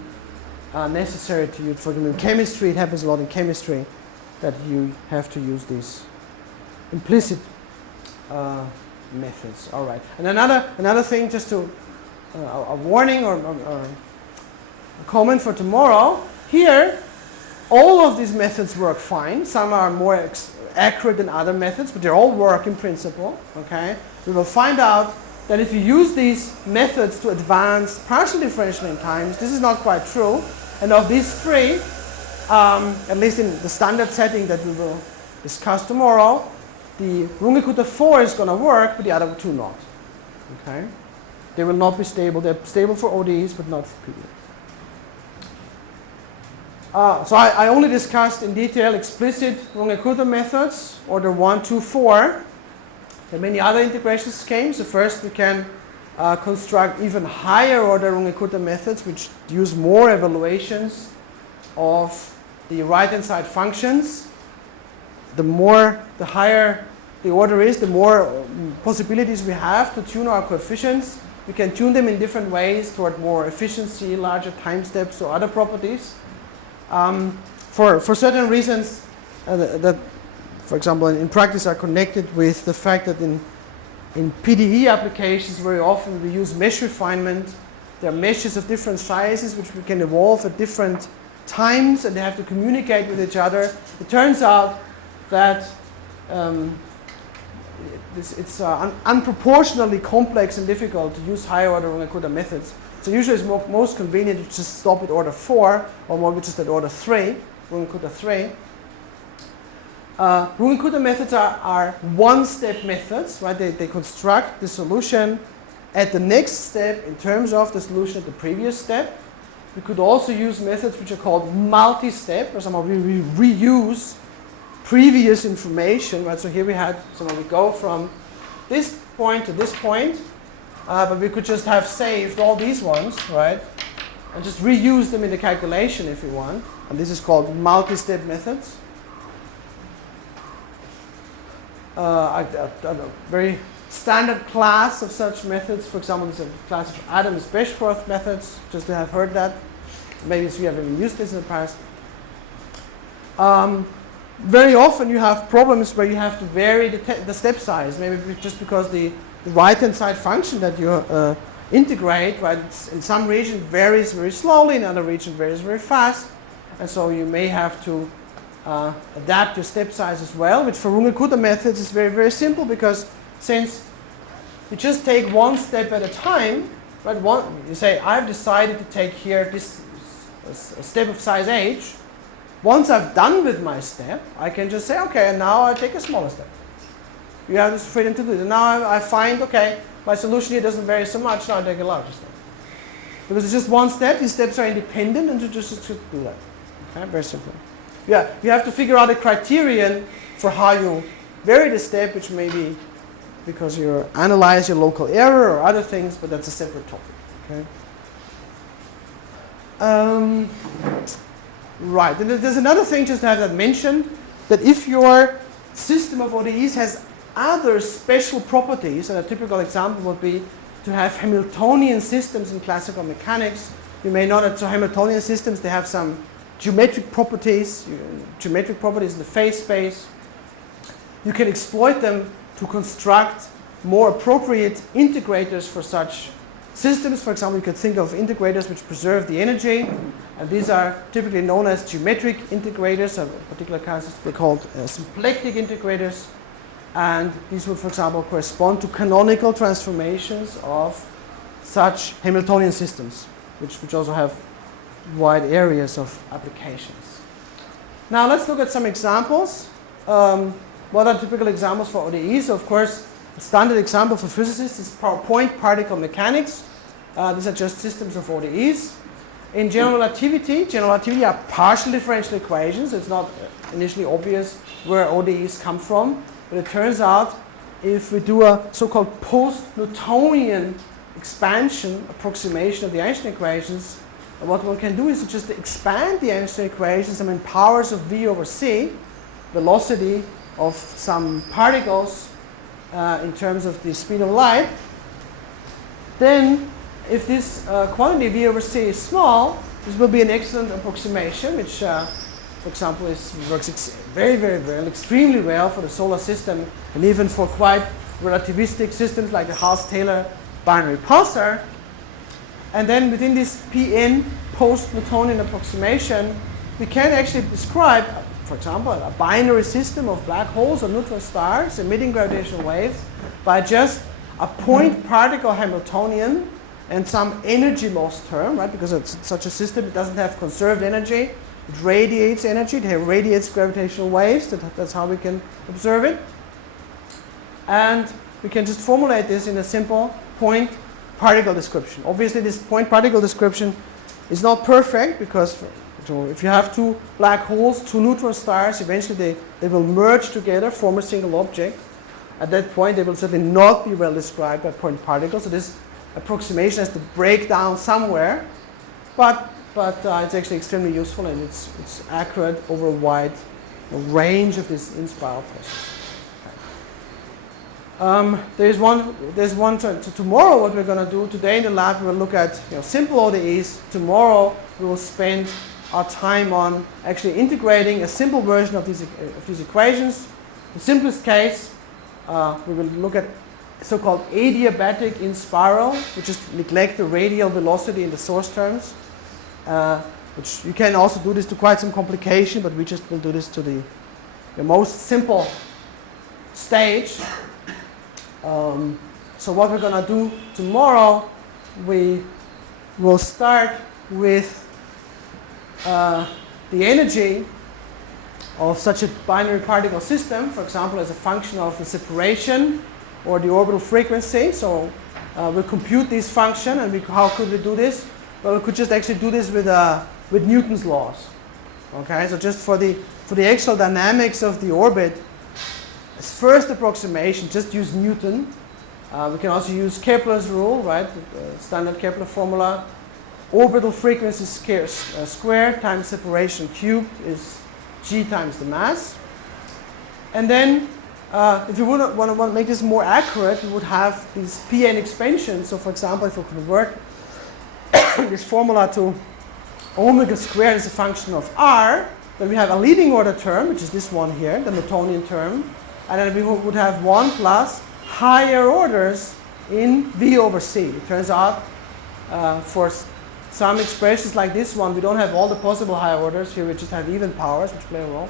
necessary to use, for example, in chemistry, it happens a lot in chemistry, that you have to use these implicit methods. All right. And another thing, just to a warning or a comment for tomorrow. Here, all of these methods work fine. Some are more accurate than other methods, but they all work in principle. Okay. We will find out that if you use these methods to advance partial differential in times, this is not quite true. And of these 3, at least in the standard setting that we will discuss tomorrow, the Runge-Kutta 4 is going to work, but the other 2 not. Okay? They will not be stable. They're stable for ODEs, but not for PDE. So I only discussed in detail explicit Runge-Kutta methods, order 1, 2, 4. There are many other integration schemes. So first we can construct even higher order Runge-Kutta methods, which use more evaluations of the right-hand side functions. The higher the order is, the more possibilities we have to tune our coefficients. We can tune them in different ways toward more efficiency, larger time steps, or other properties. For certain reasons that, for example, in practice are connected with the fact that in PDE applications very often we use mesh refinement. There are meshes of different sizes which we can evolve at different times, and they have to communicate with each other. It turns out that it's unproportionally complex and difficult to use higher order Runge-Kutta methods. So usually it's most convenient to just stop at order 4, or more just at order 3, Runge-Kutta 3. Runge-Kutta methods are one-step methods, right? They construct the solution at the next step in terms of the solution at the previous step. We could also use methods which are called multi-step, or somehow we reuse previous information, right? So here we go from this point to this point, but we could just have saved all these ones, right? and just reuse them in the calculation if you want. And this is called multi-step methods. A very standard class of such methods, for example, is a class of Adams-Beshforth methods, just to have heard that. Maybe you have even used this in the past. Very often you have problems where you have to vary the step size, maybe just because the right-hand side function that you integrate, right, in some region varies very slowly, in another region varies very fast, and so you may have to adapt your step size as well, which for Runge-Kutta methods is very, very simple, because since you just take one step at a time, right, you say, I've decided to take here this a step of size h. Once I've done with my step, I can just say, okay, and now I take a smaller step. You have this freedom to do it. And now I find, okay, my solution here doesn't vary so much, now I take a larger step. Because it's just one step, these steps are independent, and you just do that. Okay, very simple. Yeah, you have to figure out a criterion for how you vary the step, which may be because you analyze your local error or other things, but that's a separate topic. Okay. Right, and there's another thing just to have that mentioned, that if your system of ODEs has other special properties, and a typical example would be to have Hamiltonian systems in classical mechanics. You may know that so Hamiltonian systems, they have some geometric properties in the phase space. You can exploit them to construct more appropriate integrators for such systems. For example, you could think of integrators which preserve the energy, and these are typically known as geometric integrators. In particular cases, they're called symplectic integrators, and these would, for example, correspond to canonical transformations of such Hamiltonian systems, which also have wide areas of applications. Now let's look at some examples. What are typical examples for ODEs? Of course, a standard example for physicists is point particle mechanics. These are just systems of ODEs. In general relativity are partial differential equations. It's not initially obvious where ODEs come from, but it turns out if we do a so-called post-Newtonian expansion approximation of the Einstein equations, what one can do is to just expand the Einstein equations, powers of v over c, velocity of some particles in terms of the speed of light. Then, if this quantity v over c is small, this will be an excellent approximation, which, for example, works very, very well, extremely well for the solar system, and even for quite relativistic systems like the Haas-Taylor binary pulsar. And then within this Pn post-Newtonian approximation, we can actually describe, for example, a binary system of black holes or neutron stars emitting gravitational waves by just a point particle Hamiltonian and some energy loss term, right? Because it's such a system, it doesn't have conserved energy. It radiates energy, it radiates gravitational waves. That's how we can observe it. And we can just formulate this in a simple point particle description. Obviously, this point particle description is not perfect because if you have two black holes, two neutron stars, eventually they will merge together, form a single object. At that point, they will certainly not be well described by point particles. So this approximation has to break down somewhere, but it's actually extremely useful, and it's accurate over a wide range of this in-spiral process. There's one. So tomorrow, what we're going to do today in the lab, we will look at simple ODEs. Tomorrow, we will spend our time on actually integrating a simple version of these equations. The simplest case, we will look at so-called adiabatic in spiral. We just neglect the radial velocity in the source terms. Which you can also do this to quite some complication, but we just will do this to the most simple stage. So what we're going to do tomorrow, we will start with the energy of such a binary particle system, for example, as a function of the separation or the orbital frequency. So we'll compute this function, and how could we do this? Well, we could just actually do this with Newton's laws. Okay, so just for the actual dynamics of the orbit, as first approximation, just use Newton. We can also use Kepler's rule, right? The standard Kepler formula. orbital frequency squared times separation cubed is g times the mass. And then if you would want to make this more accurate, we would have these Pn expansions. So for example, if we convert this formula to omega squared as a function of r, then we have a leading order term, which is this one here, the Newtonian term. And then we would have 1 plus higher orders in V over C. It turns out for some expressions like this one, we don't have all the possible higher orders. Here we just have even powers, which play a role.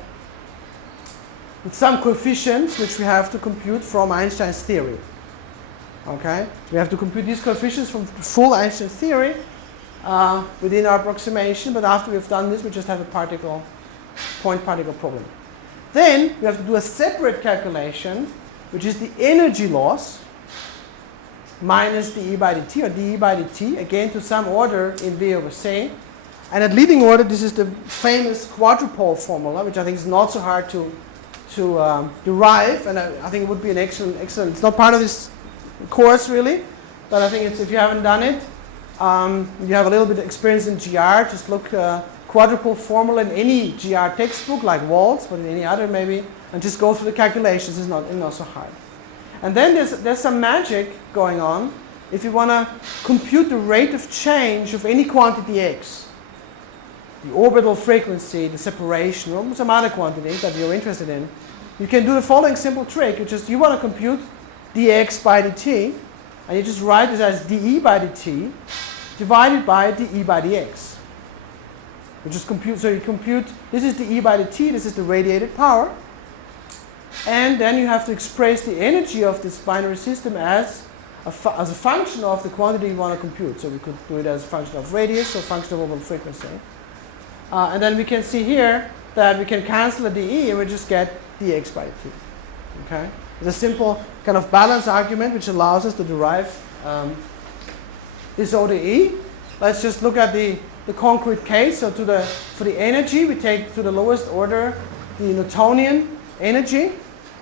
With some coefficients, which we have to compute from Einstein's theory. Okay? So we have to compute these coefficients from full Einstein theory within our approximation. But after we've done this, we just have a point particle problem. Then we have to do a separate calculation, which is the energy loss minus dE by dt, or dE by dt, again to some order in V over C. And at leading order, this is the famous quadrupole formula, which I think is not so hard to derive, and I think it would be an excellent, it's not part of this course really, but I think it's, if you haven't done it, you have a little bit of experience in GR, just look quadrupole formula in any GR textbook, like Waltz, but in any other maybe, and just go through the calculations. It's not so hard. And then there's some magic going on. If you want to compute the rate of change of any quantity x, the orbital frequency, the separation, or some other quantity that you're interested in, you can do the following simple trick. You want to compute dx by dt, and you just write this as dE by dt divided by dE by dx. You just compute, so you compute, this is dE by dt, this is the radiated power, and then you have to express the energy of this binary system as a function of the quantity you want to compute. So we could do it as a function of radius or function of orbital frequency. And then we can see here that we can cancel the dE and we just get dx by dt. Okay? It's a simple kind of balance argument which allows us to derive this ODE. Let's just look at the concrete case. So for the energy, we take to the lowest order the Newtonian energy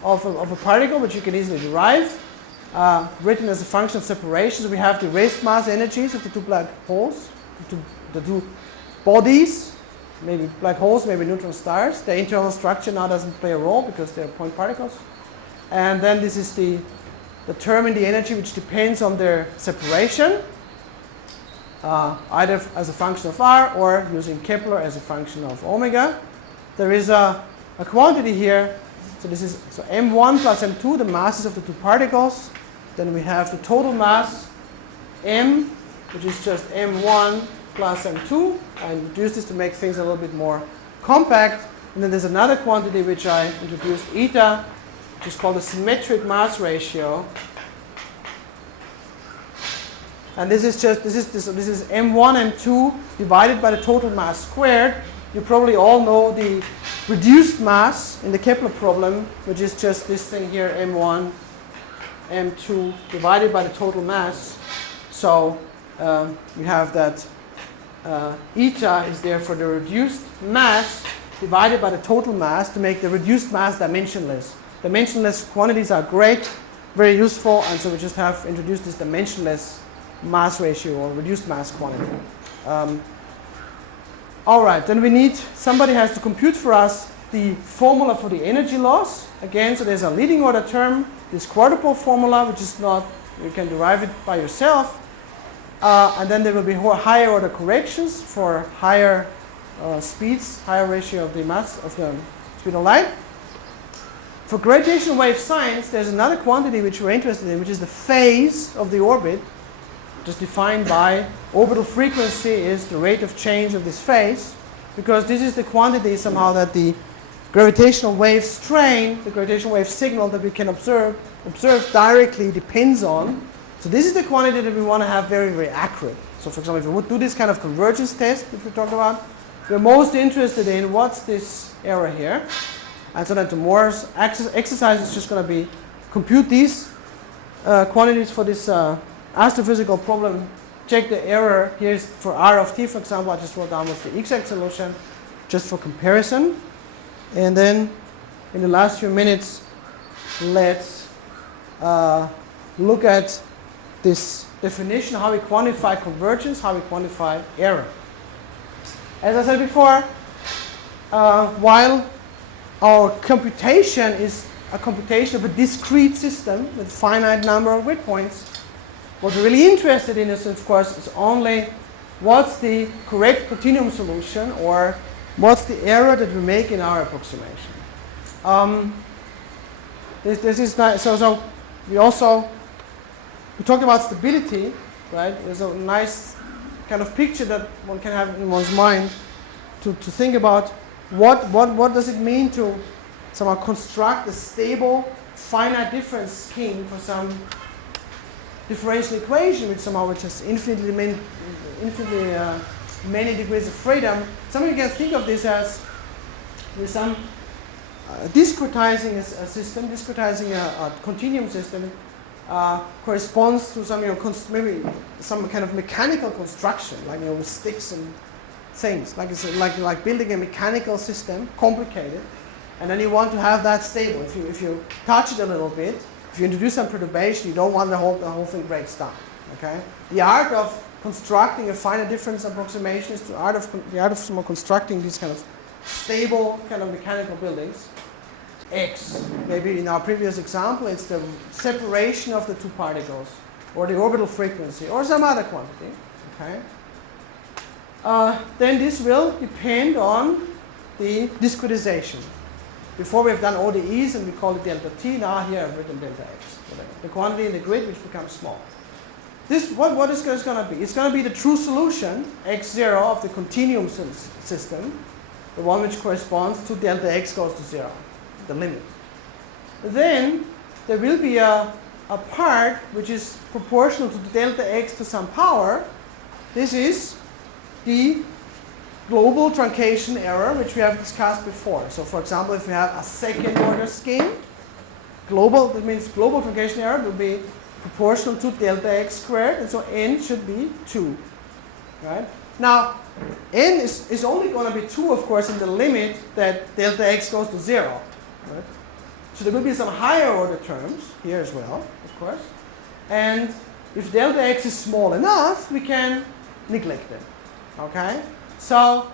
of a particle, which you can easily derive, written as a function of separation. So we have the rest mass energies of the two black holes, the two bodies, maybe black holes, maybe neutron stars. The internal structure now doesn't play a role because they're point particles. And then this is the term in the energy which depends on their separation, either as a function of r or using Kepler as a function of omega. There is a quantity here. So this is m1 plus m2, the masses of the two particles. Then we have the total mass m, which is just m1 plus m2. I introduced this to make things a little bit more compact. And then there's another quantity which I introduced, eta, which is called the symmetric mass ratio. And this is m1 m2 divided by the total mass squared. You probably all know the reduced mass in the Kepler problem, which is just this thing here, m1 m2 divided by the total mass. So we have that eta is there for the reduced mass divided by the total mass to make the reduced mass dimensionless. Dimensionless quantities are great, very useful, and so we just have introduced this dimensionless mass ratio or reduced mass quantity. All right, then somebody has to compute for us the formula for the energy loss. Again, so there's a leading order term, this quadrupole formula, which is not, you can derive it by yourself. And then there will be higher order corrections for higher speeds, higher ratio of the mass of the speed of light. For gravitational wave science, there's another quantity which we're interested in, which is the phase of the orbit, just defined by orbital frequency is the rate of change of this phase, because this is the quantity somehow that the gravitational wave strain, the gravitational wave signal that we can observe directly depends on. So this is the quantity that we want to have very, very accurate. So for example, if we would do this kind of convergence test, which we talked about, we're most interested in what's this error here. And so then tomorrow's exercise is just going to be compute these quantities for this astrophysical problem. Check the error. Here's for r of t, for example. I just wrote down what's the exact solution, just for comparison. And then in the last few minutes, let's look at this definition, how we quantify convergence, how we quantify error. As I said before, while our computation is a computation of a discrete system with finite number of grid points, what we're really interested in is, of course, is only what's the correct continuum solution, or what's the error that we make in our approximation. This is nice. So we talked about stability, right? There's a nice kind of picture that one can have in one's mind to think about what does it mean to somehow construct a stable finite difference scheme for some differential equation which has infinitely many degrees of freedom. Some of you can think of this as with some discretizing a system, discretizing a continuum system corresponds to some, maybe some kind of mechanical construction, like with sticks and things, like building a mechanical system, complicated, and then you want to have that stable. If you touch it a little bit, if you introduce some perturbation, you don't want the whole thing breaks down. Okay, the art of constructing a finite difference approximation is the art of constructing these kind of stable kind of mechanical buildings. X, maybe in our previous example, it's the separation of the two particles, or the orbital frequency, or some other quantity. Okay. Then this will depend on the discretization. Before we've done ODEs and we call it delta t. Now here I've written delta x, whatever. The quantity in the grid which becomes small. This what is going to be? It's going to be the true solution x0 of the continuum system, the one which corresponds to delta x goes to 0. The limit. Then there will be a part which is proportional to the delta x to some power. This is the global truncation error which we have discussed before. So for example, if we have a second order scheme, that means global truncation error will be proportional to delta x squared, and so n should be 2. Right? Now n is only going to be 2, of course, in the limit that delta x goes to 0. Right? So there will be some higher order terms here as well, of course. And if delta x is small enough, we can neglect them. Okay? So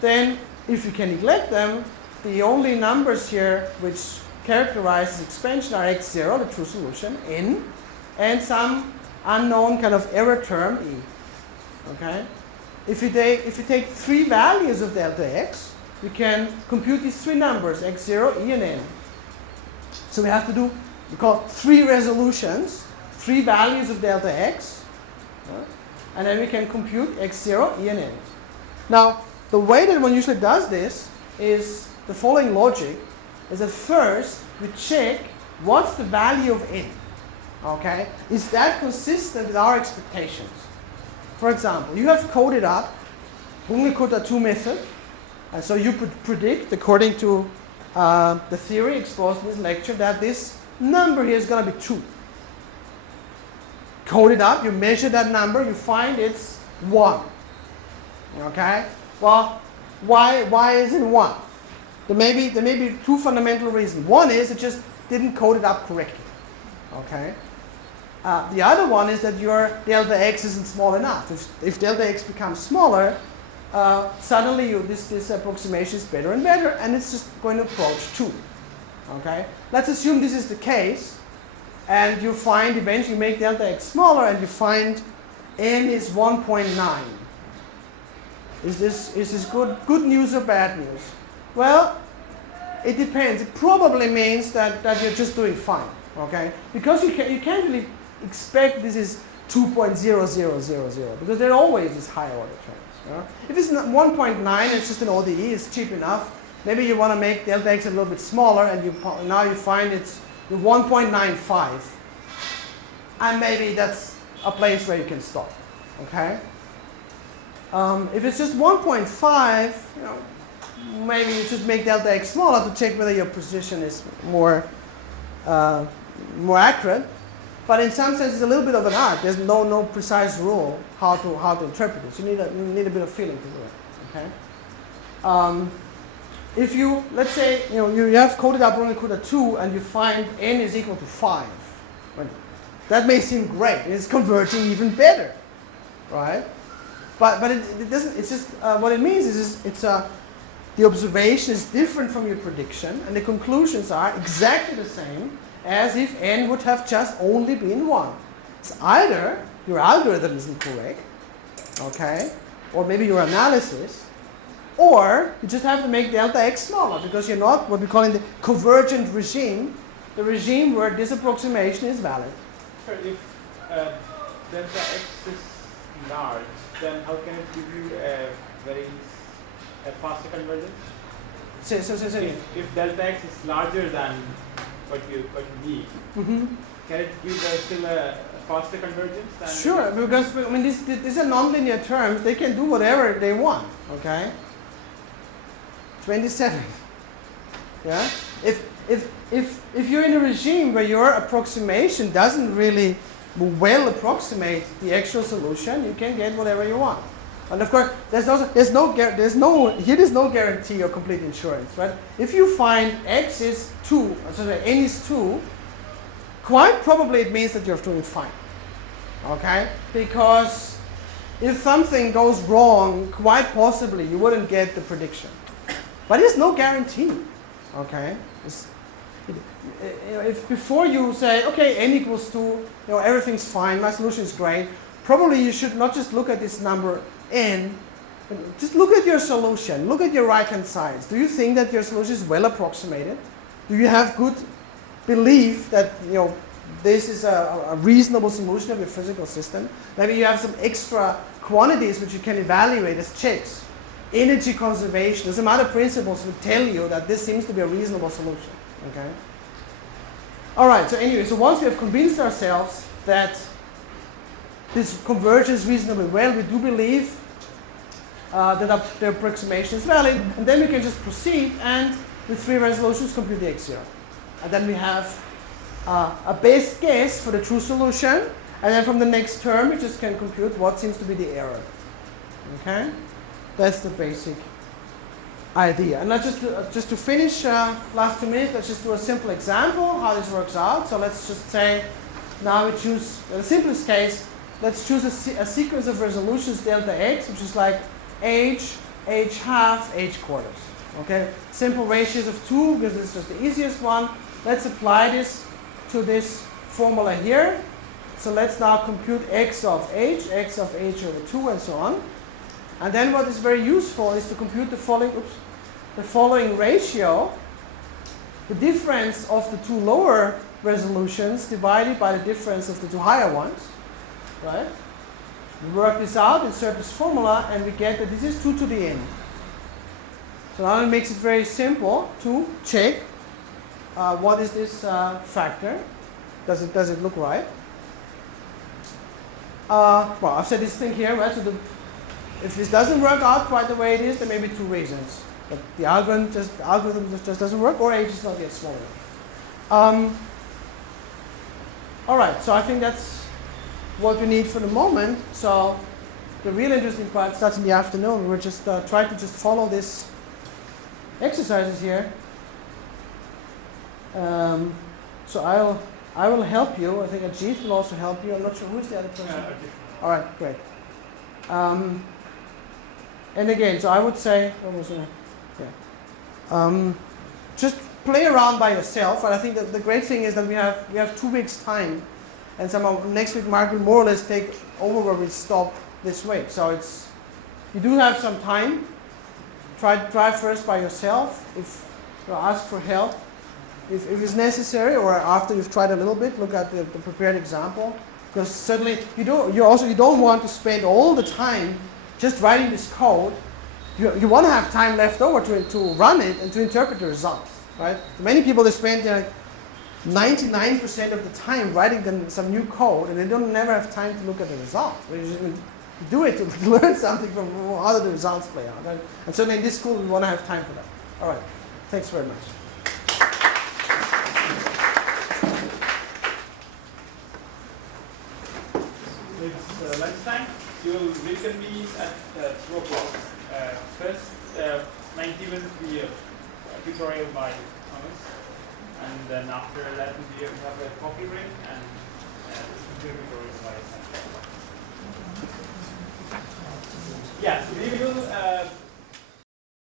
then if we can neglect them, the only numbers here which characterize this expansion are x0, the true solution, n, and some unknown kind of error term, e. Okay? If you take 3 values of delta x, we can compute these 3 numbers, x0, e, and n. So we have to do, we call 3 resolutions, 3 values of delta x, and then we can compute x0, e, and n. Now, the way that one usually does this is the following logic, is that first we check what's the value of n. Okay? Is that consistent with our expectations? For example, you have coded up Kutta method. And so you could predict, according to the theory exposed in this lecture, that this number here is going to be 2. Code it up, you measure that number, you find it's 1. Okay? Well, why is it 1? There may be 2 fundamental reasons. One is it just didn't code it up correctly. Okay? The other one is that your delta x isn't small enough. If delta x becomes smaller, suddenly this approximation is better and better, and it's just going to approach 2. Okay? Let's assume this is the case, and you find eventually you make delta x smaller, and you find n is 1.9. Is this good news or bad news? Well, it depends. It probably means that you're just doing fine. Okay? Because you can't really expect this is 2.0000, because there always is higher order terms. If it's 1.9, it's just an ODE, it's cheap enough. Maybe you want to make delta x a little bit smaller, and now you find it's 1.95. And maybe that's a place where you can stop. Okay? If it's just 1.5, maybe you should make delta x smaller to check whether your precision is more accurate. But in some sense, it's a little bit of an art. There's no precise rule how to interpret this. You need a bit of feeling to do it. Okay. If you, let's say, you have coded up Kutta 2, and you find n is equal to 5. That may seem great. It's converging even better, right? But it doesn't. It's just what it means is the observation is different from your prediction, and the conclusions are exactly the same as if n would have just only been 1. It's either your algorithm isn't correct, okay, or maybe your analysis, or you just have to make delta x smaller because you're not what we call in the convergent regime, the regime where this approximation is valid. Sure, if delta x is large, then how can it give you a faster convergence? So If delta x is larger than what you need, can it give still a faster convergence? Than sure, because I mean these are nonlinear terms. They can do whatever they want. Okay. 27. Yeah. If you're in a regime where your approximation doesn't really well approximate the actual solution, you can get whatever you want. And of course, there's no guarantee or complete insurance, right? If you find x is 2, so that n is 2, quite probably it means that you're doing fine, okay? Because if something goes wrong, quite possibly you wouldn't get the prediction. But there's no guarantee, okay? If before you say, okay, n equals 2, everything's fine, my solution is great, probably you should not just look at this number n, just look at your solution, look at your right-hand sides. Do you think that your solution is well approximated? Do you have good belief that this is a reasonable solution of your physical system? Maybe you have some extra quantities which you can evaluate as checks. Energy conservation, some other principles would tell you that this seems to be a reasonable solution. Okay. All right. So anyway, so once we have convinced ourselves that this converges reasonably well, we do believe that the approximation is valid, and then we can just proceed and with 3 resolutions compute the x0. And then we have a best guess for the true solution, and then from the next term we just can compute what seems to be the error. Okay? That's the basic idea. And just to finish last 2 minutes, let's just do a simple example how this works out. So let's just say now we choose, in the simplest case, let's choose a sequence of resolutions delta x, which is like h, h half, h quarters. Okay, simple ratios of 2 because this is just the easiest one. Let's apply this to this formula here. So let's now compute x of h over 2, and so on. And then what is very useful is to compute the following ratio, the difference of the 2 lower resolutions divided by the difference of the 2 higher ones. Right? We work this out, insert this formula, and we get that this is 2 to the n. So now it makes it very simple to check what is this factor. Does it look right? Well, I've said this thing here, right? So if this doesn't work out quite the way it is, there may be 2 reasons. But the algorithm just doesn't work, or h is not yet small enough. All right, so I think that's what we need for the moment. So the real interesting part starts in the afternoon. We're just trying to just follow these exercises here. So I will help you. I think Ajit will also help you. I'm not sure who's the other person. All right, great. And again, so I would say, just play around by yourself. And I think that the great thing is that we have 2 weeks time, and somehow next week Mark will more or less take over where we stop this week. So you do have some time. Try first by yourself. If ask for help, if it's necessary, or after you've tried a little bit, look at the prepared example. Because certainly you don't want to spend all the time just writing this code. You want to have time left over to run it and to interpret the results, right? Many people, they spend 99% of the time writing some new code, and they never have time to look at the results. You do it to learn something from how the results play out, right? And certainly in this school, we want to have time for that. All right, thanks very much. It's lunchtime. You'll reconvene at 2 o'clock. First, 90 will be a tutorial by Thomas, and then after that we have a coffee break, and observatories by Sascha. Yeah, so we